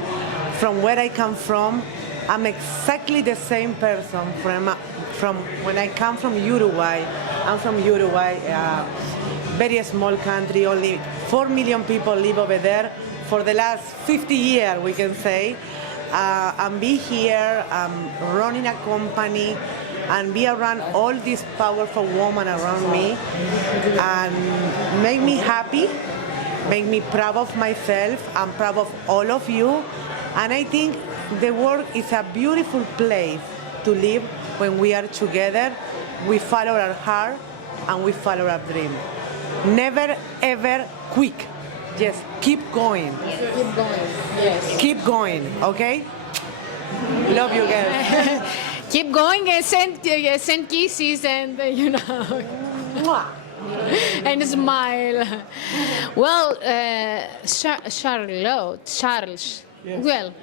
from where I come from, I'm exactly the same person from when I come from Uruguay. I'm from Uruguay. Very small country, only 4 million people live over there for the last 50 years, we can say. And be here, running a company, and be around all these powerful women around me, and make me happy, make me proud of myself, I'm proud of all of you. And I think the world is a beautiful place to live when we are together, we follow our heart, and we follow our dream. Never ever quick. Just keep going. Yes. Keep going. Yes. Keep going. Okay. Love you, girls. Keep going and send kisses and you know. And smile. Well, Charles. Yes. Well,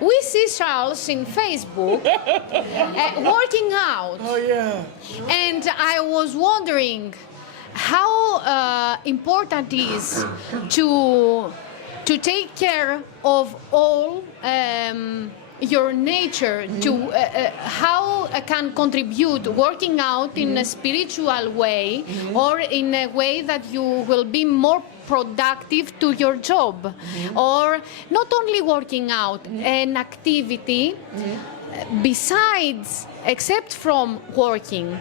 we see Charles in Facebook working out. Oh yeah. And I was wondering how important it is to take care of all your nature, to how can contribute working out in a spiritual way or in a way that you will be more productive to your job, or not only working out, an activity besides, except from working,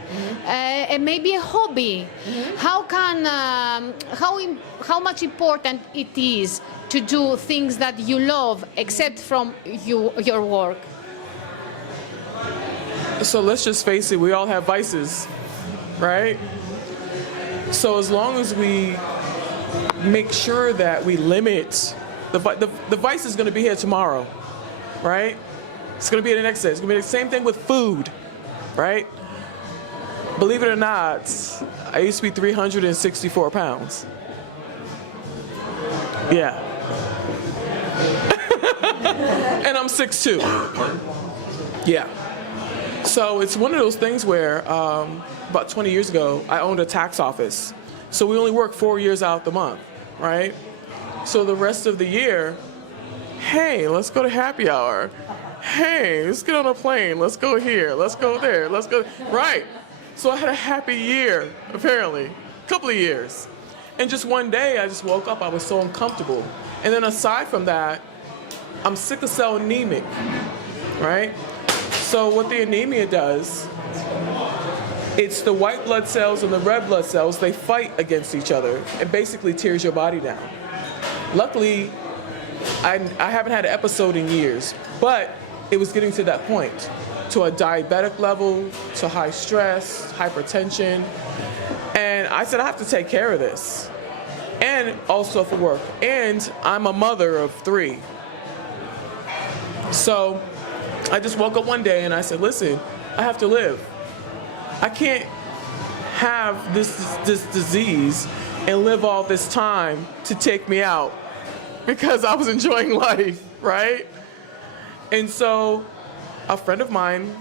maybe a hobby. How can how much important it is to do things that you love except from your work? So let's just face it, we all have vices, right? So as long as we make sure that we limit, the vice is going to be here tomorrow, right? It's going to be the next day. It's going to be the same thing with food, right? Believe it or not, I used to be 364 pounds. Yeah. And I'm 6'2". Yeah. So it's one of those things where about 20 years ago, I owned a tax office. So we only work 4 years out the month, right? So the rest of the year, hey, let's go to happy hour. Hey, let's get on a plane. Let's go here. Let's go there. Let's go. Right. So I had a happy year, apparently, a couple of years. And just one day, I just woke up. I was so uncomfortable. And then aside from that, I'm sickle cell anemic, right? So what the anemia does, it's the white blood cells and the red blood cells, they fight against each other and basically tears your body down. Luckily, I haven't had an episode in years, but it was getting to that point, to a diabetic level, to high stress, hypertension. And And I said, I have to take care of this. And also for work. And I'm a mother of 3. So I just woke up one day and I said, listen, I have to live. I can't have this disease and live all this time to take me out because I was enjoying life, right? And so a friend of mine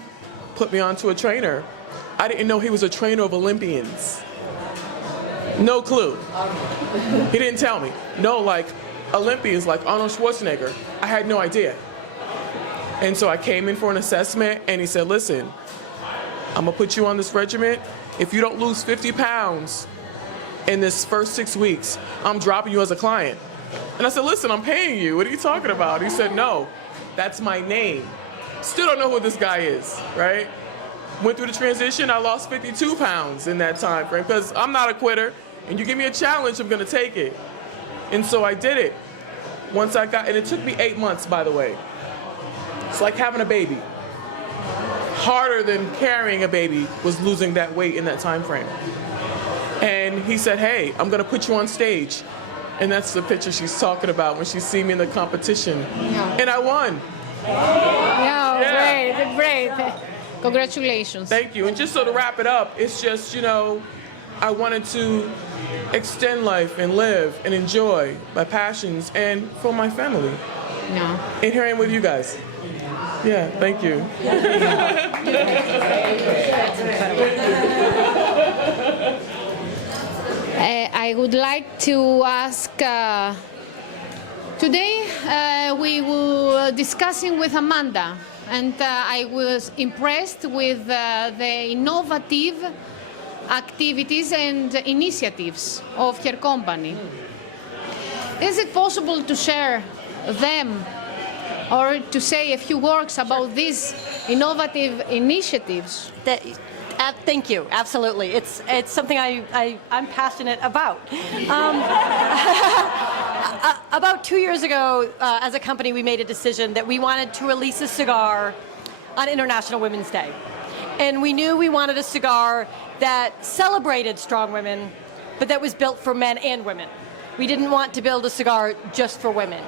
put me onto a trainer. I didn't know he was a trainer of Olympians. No clue. He didn't tell me. No, like Olympians, like Arnold Schwarzenegger. I had no idea. And so I came in for an assessment and he said, listen, I'm gonna put you on this regimen. If you don't lose 50 pounds in this first 6 weeks, I'm dropping you as a client. And I said, listen, I'm paying you. What are you talking about? He said, no, that's my name. Still don't know who this guy is, right? Went through the transition, I lost 52 pounds in that time frame because I'm not a quitter. And you give me a challenge, I'm gonna take it. And so I did it. Once I got, and it took me 8 months, by the way. It's like having a baby. Harder than carrying a baby was losing that weight in that time frame. And he said, hey, I'm gonna put you on stage. And that's the picture she's talking about when she see me in the competition. Yeah. And I won. Yeah, great. Congratulations. Thank you. And just so to wrap it up, it's just, you know, I wanted to extend life and live and enjoy my passions and for my family. Yeah. And here I am with you guys. Yeah, thank you. I would like to ask, today we were discussing with Amanda, and I was impressed with the innovative activities and initiatives of her company. Is it possible to share them or to say a few words about these innovative initiatives? Thank you. Absolutely. It's something I'm passionate about. About 2 years ago, as a company, we made a decision that we wanted to release a cigar on International Women's Day. And we knew we wanted a cigar that celebrated strong women, but that was built for men and women. We didn't want to build a cigar just for women.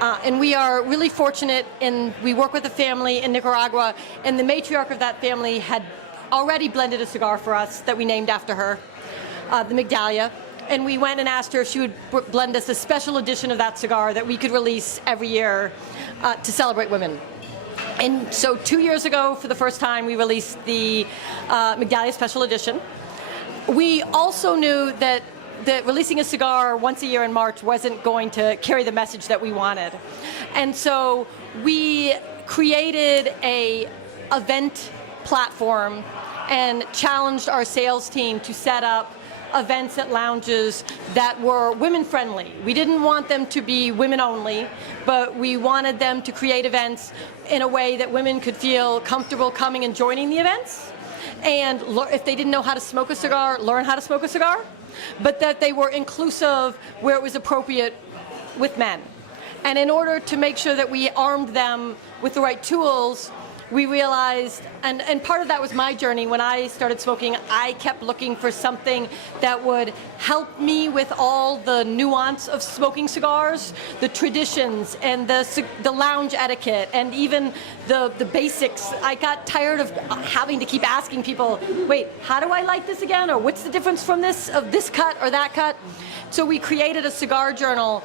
And we are really fortunate, and we work with a family in Nicaragua, and the matriarch of that family had already blended a cigar for us that we named after her, the Migdalia. And we went and asked her if she would blend us a special edition of that cigar that we could release every year to celebrate women. And so 2 years ago, for the first time, we released the Migdalia Special Edition. We also knew that releasing a cigar once a year in March wasn't going to carry the message that we wanted. And so we created a event platform and challenged our sales team to set up events at lounges that were women-friendly. We didn't want them to be women-only, but we wanted them to create events in a way that women could feel comfortable coming and joining the events. And if they didn't know how to smoke a cigar, learn how to smoke a cigar, but that they were inclusive where it was appropriate with men. And in order to make sure that we armed them with the right tools, we realized, and part of that was my journey. When I started smoking, I kept looking for something that would help me with all the nuance of smoking cigars, the traditions, and the lounge etiquette, and even the basics. I got tired of having to keep asking people, wait, how do I light this again? Or what's the difference from this cut or that cut? So we created a cigar journal,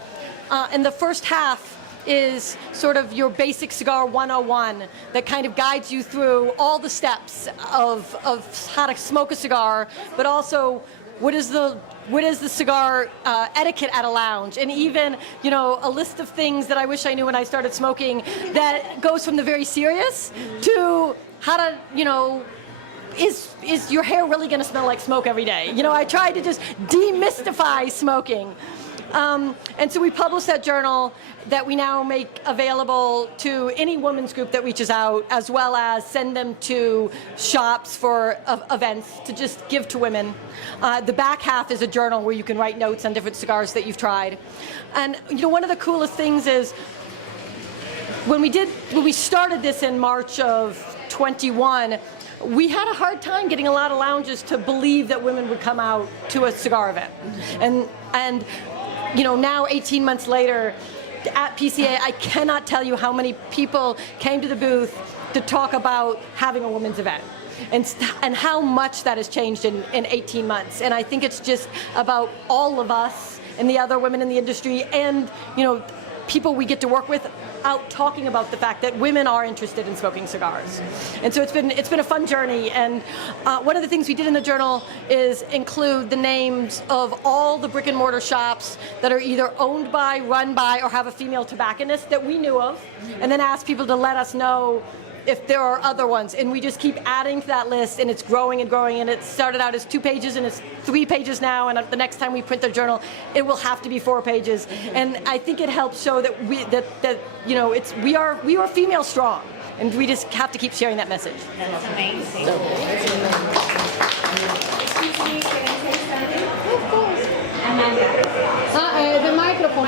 and the first half is sort of your basic cigar 101 that kind of guides you through all the steps of how to smoke a cigar, but also what is the cigar etiquette at a lounge, and even, you know, a list of things that I wish I knew when I started smoking that goes from the very serious to how to, you know, is your hair really going to smell like smoke every day? You know, I tried to just demystify smoking. And so we published that journal that we now make available to any women's group that reaches out, as well as send them to shops for events to just give to women. The back half is a journal where you can write notes on different cigars that you've tried. And you know, one of the coolest things is when we started this in March of 21, we had a hard time getting a lot of lounges to believe that women would come out to a cigar event. And you know, now 18 months later, at PCA, I cannot tell you how many people came to the booth to talk about having a women's event. And how much that has changed in 18 months. And I think it's just about all of us and the other women in the industry and, you know, people we get to work with out talking about the fact that women are interested in smoking cigars. And so it's been a fun journey. And one of the things we did in the journal is include the names of all the brick and mortar shops that are either owned by, run by, or have a female tobacconist that we knew of, and then ask people to let us know if there are other ones. And we just keep adding to that list, and it's growing and growing. And it started out as 2 pages, and it's 3 pages now. And the next time we print the journal, it will have to be 4 pages. And I think it helps show that you know, we are female strong, and we just have to keep sharing that message. That's amazing. Excuse me, can I say something? Of course. Amanda. The microphone.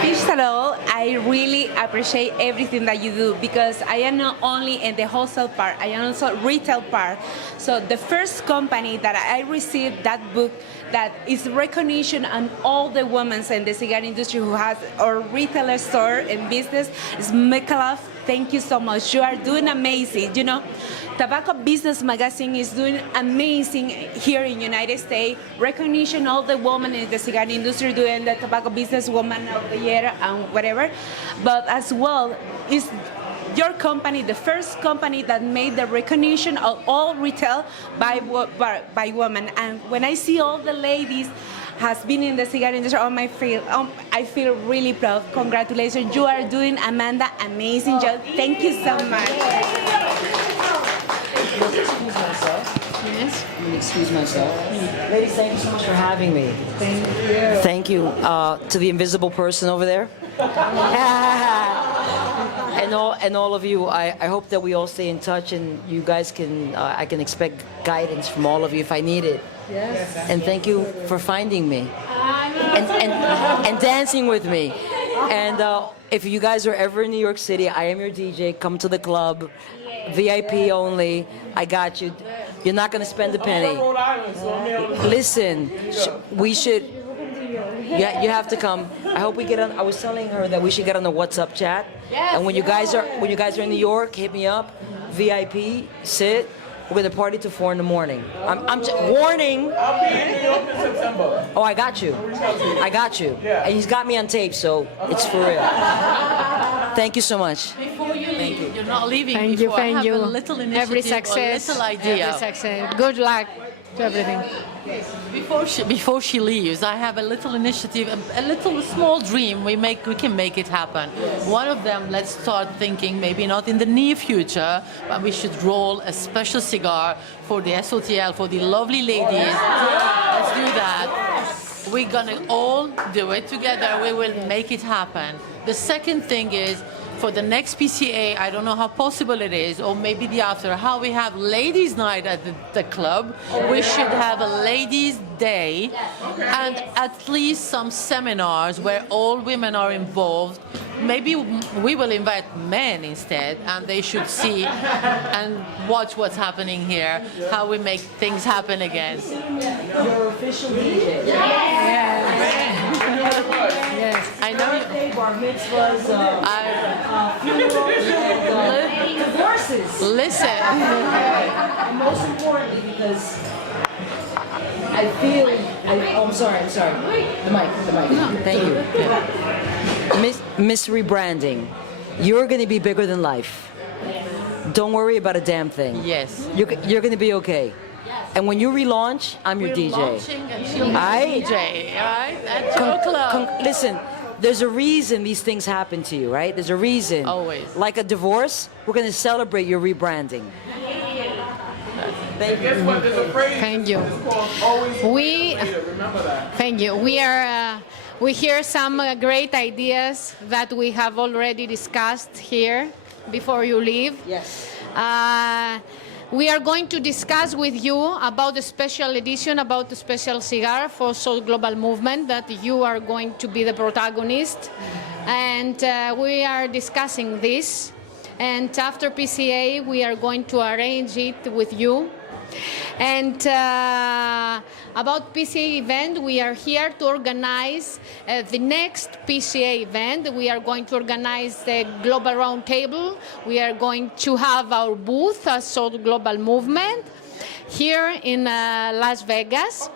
First of all, I really appreciate everything that you do because I am not only in the wholesale part, I am also retail part. So the first company that I received that book that is recognition on all the women in the cigar industry who has a retailer store and business is Micallef. Thank you so much. You are doing amazing. You know, Tobacco Business Magazine is doing amazing here in United States. Recognition all the women in the cigar industry doing the Tobacco Business Woman of the Year and whatever. But as well, is your company the first company that made the recognition of all retail by women. And when I see all the ladies has been in the cigar industry, I feel really proud. Congratulations. You are doing, Amanda, amazing job. Thank you so much. Excuse myself. Yes. I'm going to excuse myself. Ladies, thank you so much for having me. Thank you. Thank you to the invisible person over there. And all of you, I hope that we all stay in touch and you guys can, I can expect guidance from all of you if I need it. Yes. And thank you for finding me and dancing with me. And if you guys are ever in New York City, I am your DJ. Come to the club, VIP only. I got you. You're not going to spend a penny. Listen, we should. Yeah, you have to come. I hope we get on. I was telling her that we should get on the WhatsApp chat. And when you guys are in New York, hit me up. VIP, sit. We're gonna party till 4 in the morning. I'm just warning. I'll be in New York in September. Oh, I got you. I got you. Yeah. And he's got me on tape, so it's for real. Thank you so much. Before you leave, you're not leaving Thank before you, I have you. a little initiative, Every success. a little idea. Every success. Good luck to everything. Before she leaves, I have a little initiative, a little small dream. We can make it happen. One of them, let's start thinking, maybe not in the near future, but we should roll a special cigar for the SOTL, for the lovely ladies. Let's do that. We're gonna all do it together. We will make it happen. The second thing is, for the next PCA, I don't know how possible it is, or maybe the after, how we have ladies' night at the club. We should have a ladies' day and at least some seminars where all women are involved. Maybe we will invite men instead, and they should see and watch what's happening here, how we make things happen again. Your official DJ. Yes. I know you. Birthday, bar mitzvahs, funerals, and divorces. Listen. And most importantly, because I feel. I'm sorry. The mic. No, thank you. Miss Rebranding, you're going to be bigger than life. Don't worry about a damn thing. Yes. You're going to be okay. And when you relaunch, I'm your DJ. Launching and she'll be DJ, right? At your club. Listen, there's a reason these things happen to you, right? There's a reason. Always. Like a divorce, we're going to celebrate your rebranding. Thank you. Guess what? There's a phrase. Thank you. It's called always We remember that. thank you. We hear some great ideas that we have already discussed here before you leave. Yes. We are going to discuss with you about the special edition, about the special cigar for SOTL Global Movement that you are going to be the protagonist. And we are discussing this. and after PCA, we are going to arrange it with you. And about PCA event, we are here to organize the next PCA event. We are going to organize the Global Roundtable. We are going to have our booth, SOTL Global Movement, here in Las Vegas.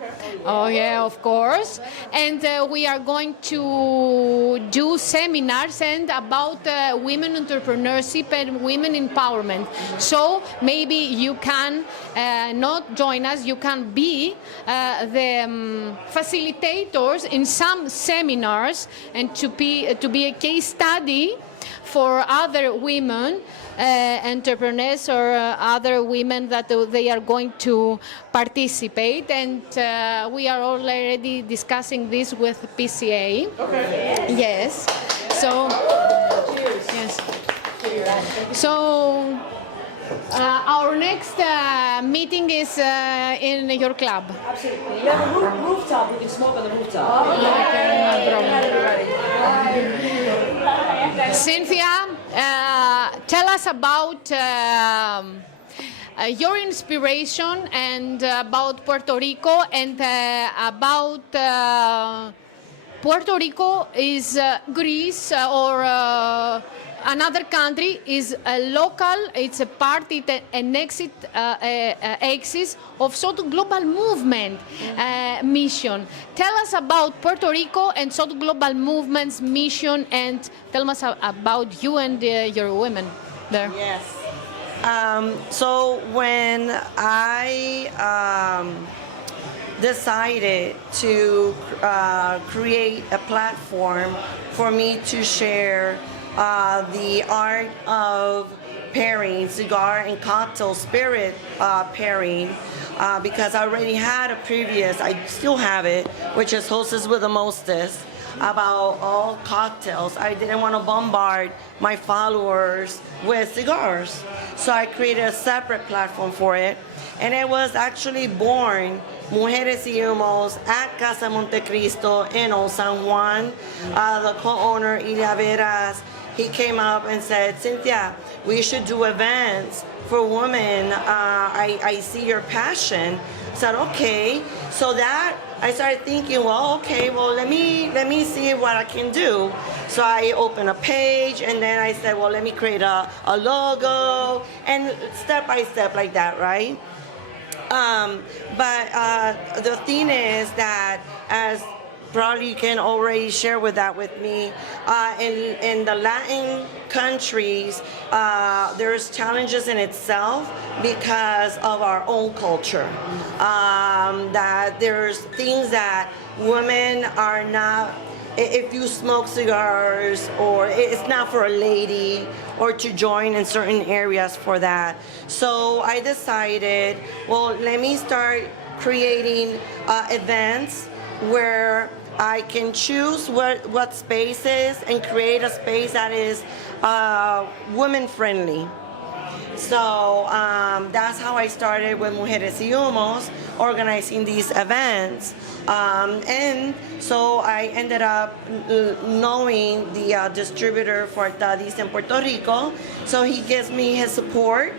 Oh yeah, of course. And we are going to do seminars and about women entrepreneurship and women empowerment. So maybe you can not join us, you can be the facilitators in some seminars and to be a case study for other women entrepreneurs or other women that they are going to participate, and we are already discussing this with PCA. Okay. Yes. So. Yes. So. Our next meeting is in your club. Absolutely. You have a rooftop. We can smoke on the rooftop. Cynthia, tell us about your inspiration and about Puerto Rico and about Puerto Rico is Greece or another country is a local, it's a party, an exit axis of SOTL Global Movement mission. Tell us about Puerto Rico and SOTL Global Movement's mission, and tell us about you and your women there. Yes. So when I decided to create a platform for me to share the art of pairing, cigar and cocktail spirit pairing, because I already had a previous, I still have it, which is Hostess with the Mostess, about all cocktails. I didn't want to bombard my followers with cigars. So I created a separate platform for it. And it was actually born, Mujeres y Humos, at Casa de Montecristo in Old San Juan. The co-owner, Veras, he came up and said, Cynthia, we should do events for women. I see your passion. I said, okay. So that, I started thinking, well, okay, well, let me see what I can do. So I opened a page, and then I said, well, let me create a logo, and step by step like that, right? But the thing is that, as probably you can already share with me, in the Latin countries, there's challenges in itself because of our own culture. That there's things that women are not, if you smoke cigars, or it's not for a lady, or to join in certain areas for that. So I decided, well, let me start creating events where I can choose what spaces and create a space that is women friendly. So that's how I started with Mujeres y Humos, organizing these events. And so I ended up knowing the distributor for Tadis in Puerto Rico. So he gives me his support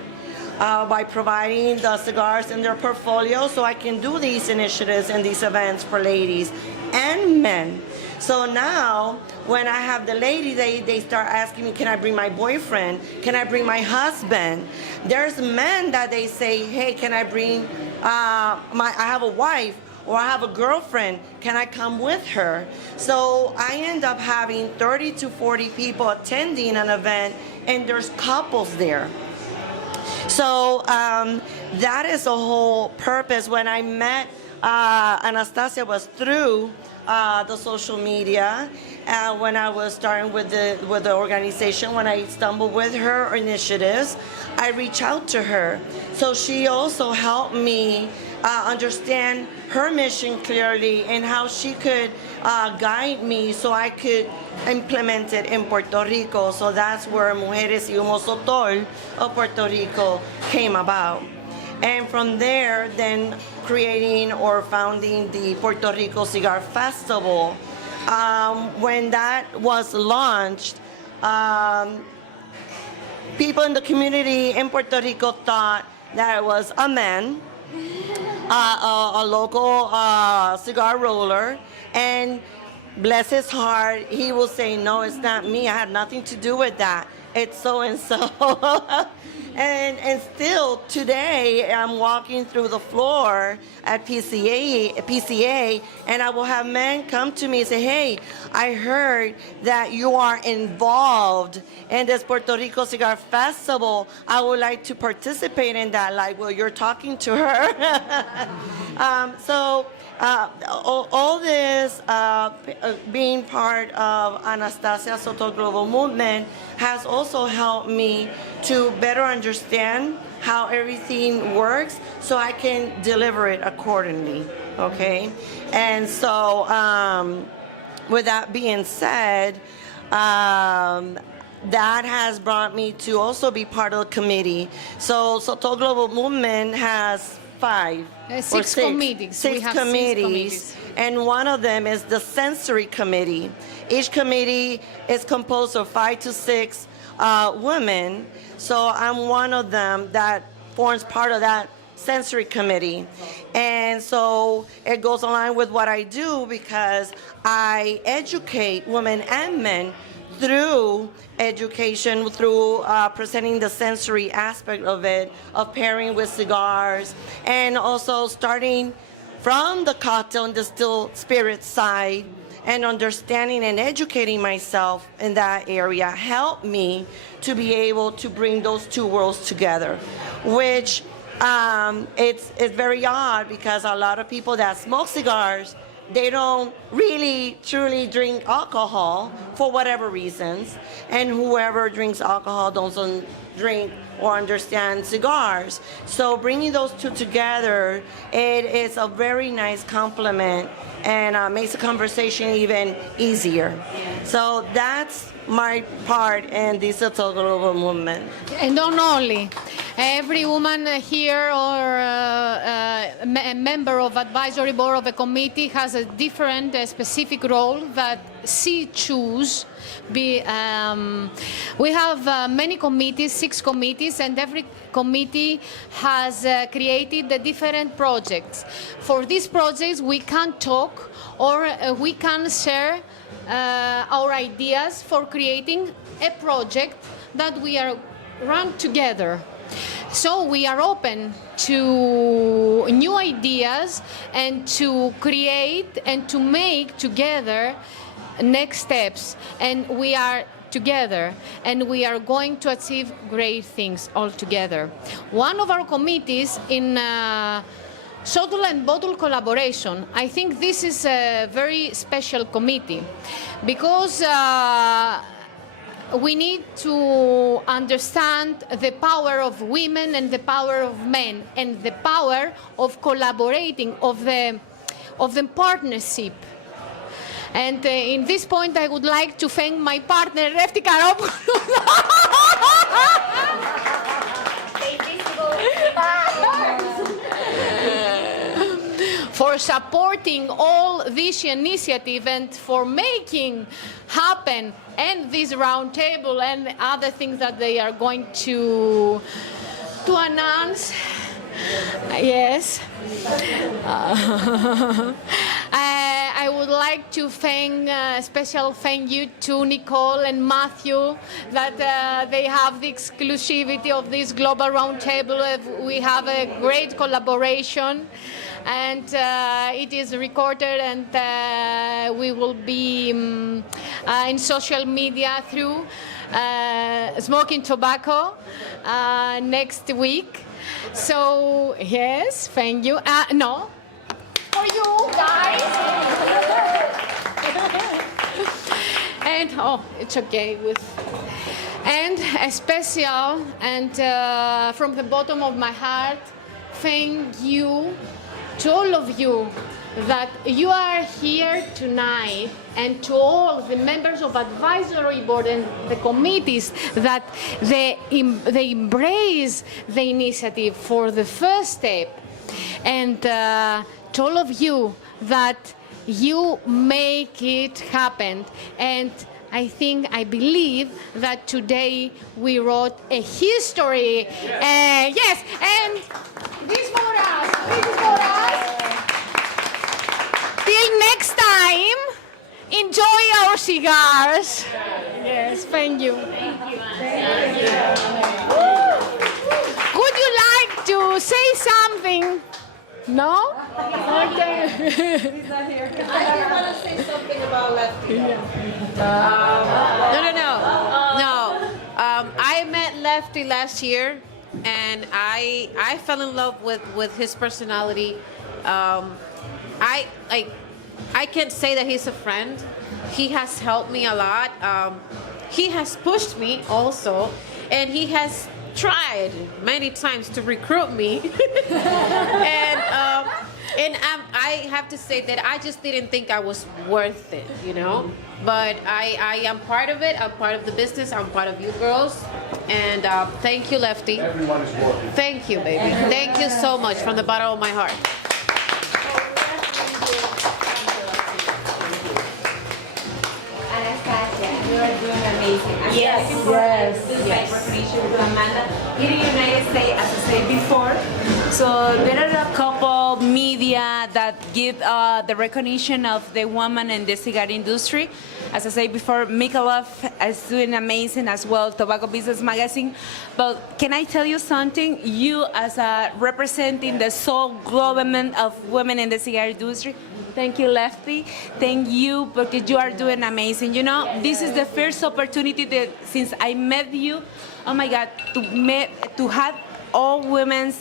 by providing the cigars in their portfolio, so I can do these initiatives and these events for ladies and men. So now, when I have the ladies, they start asking me, can I bring my boyfriend? Can I bring my husband? There's men that they say, hey, can I bring, I have a wife, or I have a girlfriend, can I come with her? So I end up having 30 to 40 people attending an event, and there's couples there. So that is the whole purpose. When I met Anastasia was through the social media. When I was starting with the organization, when I stumbled with her initiatives, I reached out to her. So she also helped me understand her mission clearly and how she could guide me so I could implement it in Puerto Rico. So that's where Mujeres y Humos SOTL of Puerto Rico came about. And from there, then creating or founding the Puerto Rico Cigar Festival. When that was launched, people in the community in Puerto Rico thought that it was a man, a local cigar roller, and bless his heart, he will say, no, it's not me. I had nothing to do with that. It's so-and-so. And still today, I'm walking through the floor at PCA, and I will have men come to me and say, hey, I heard that you are involved in this Puerto Rico Cigar Festival. I would like to participate in that. Like, well, you're talking to her. All this being part of Anastasia SOTL Global Movement has also helped me to better understand how everything works so I can deliver it accordingly, okay? And so with that being said, that has brought me to also be part of the committee. So SOTL Global Movement has six committees. Six committees, and one of them is the sensory committee. Each committee is composed of 5 to 6 women, so I'm one of them that forms part of that sensory committee. And so it goes along with what I do because I educate women and men through education, through presenting the sensory aspect of it, of pairing with cigars, and also starting from the cocktail and distilled spirit side, and understanding and educating myself in that area helped me to be able to bring those two worlds together, which it's very odd because a lot of people that smoke cigars, they don't really truly drink alcohol for whatever reasons, and whoever drinks alcohol doesn't drink or understand cigars. So bringing those two together, it is a very nice complement and makes the conversation even easier. So that's my part in the SOTL Global Movement. And not only, every woman here or a member of advisory board of a committee has a different specific role that she choose. We have many committees, 6 committees, and every committee has created the different projects. For these projects, we can talk or we can share our ideas for creating a project that we are run together. So we are open to new ideas and to create and to make together next steps, and we are together and we are going to achieve great things all together. One of our committees in SOTL and bottle collaboration, I think this is a very special committee because we need to understand the power of women and the power of men and the power of collaborating, of the partnership. And in this point, I would like to thank my partner, Refti Karopoulos, for supporting all this initiative and for making happen and this roundtable and other things that they are going to announce. Yes. I would like to thank special thank you to Nicole and Matthew that they have the exclusivity of this global roundtable. We have a great collaboration, and it is recorded, and we will be in social media through Smoking Tobacco next week. So yes, thank you. No, for you guys. And it's okay with. And a special and from the bottom of my heart, thank you to all of you that you are here tonight, and to all the members of advisory board and the committees that they embrace the initiative for the first step, and to all of you that you make it happen. And I believe that today we wrote a history. Yes, and this for us. This is for us. Till next time, enjoy our cigars. Yes, thank you. Would you like to say something? No? Okay. He's not here. I did want to say something about Lefty. No. I met Lefty last year, and I fell in love with his personality. I can't say that he's a friend. He has helped me a lot. He has pushed me also, and he has tried many times to recruit me. and I have to say that I just didn't think I was worth it, you know. But I am part of it. I'm part of the business. I'm part of you girls. And thank you, Lefty. Everyone is working. Thank you, baby. Thank you so much from the bottom of my heart. Anastasia, you are doing amazing. Yes. This is like recognition to Amanda. Here in the United States, as I said before, so there are a couple media that give the recognition of the woman in the cigar industry. As I said before, Micallef is doing amazing as well, Tobacco Business Magazine. But can I tell you something? You as representing the sole government of women in the cigar industry, thank you, Lefty. Thank you, because you are doing amazing. You know, this is the first opportunity that since I met you, oh my God, to have all women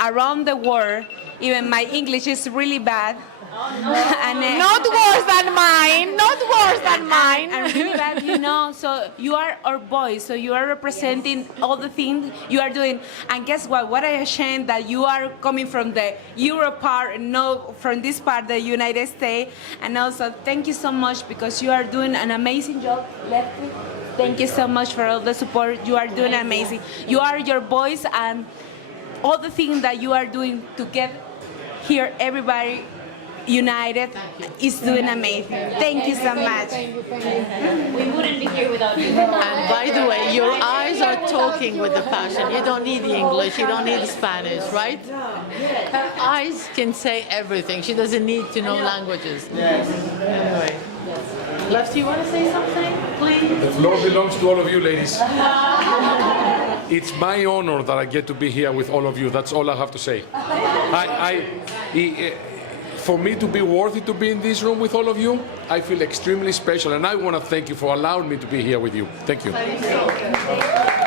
around the world. Even my English is really bad. And, not worse than mine. Not worse than mine. And really bad, you know. So you are our voice. So you are representing all the things you are doing. And guess what? What I ashamed that you are coming from the Europe part, and no from this part, the United States. And also, thank you so much because you are doing an amazing job, Lefty. Thank you so much for all the support. You are doing amazing. You are your voice, and all the things that you are doing to get here, everybody united is doing amazing. Thank you so much. We wouldn't be here without you. And by the way, your eyes are talking with the passion. You don't need the English, you don't need the Spanish, right? Her eyes can say everything. She doesn't need to know languages. Yes. Anyway. Lefty, you want to say something, please? The floor belongs to all of you, ladies. It's my honor that I get to be here with all of you. That's all I have to say. For me to be worthy to be in this room with all of you, I feel extremely special, and I want to thank you for allowing me to be here with you. Thank you. Thank you.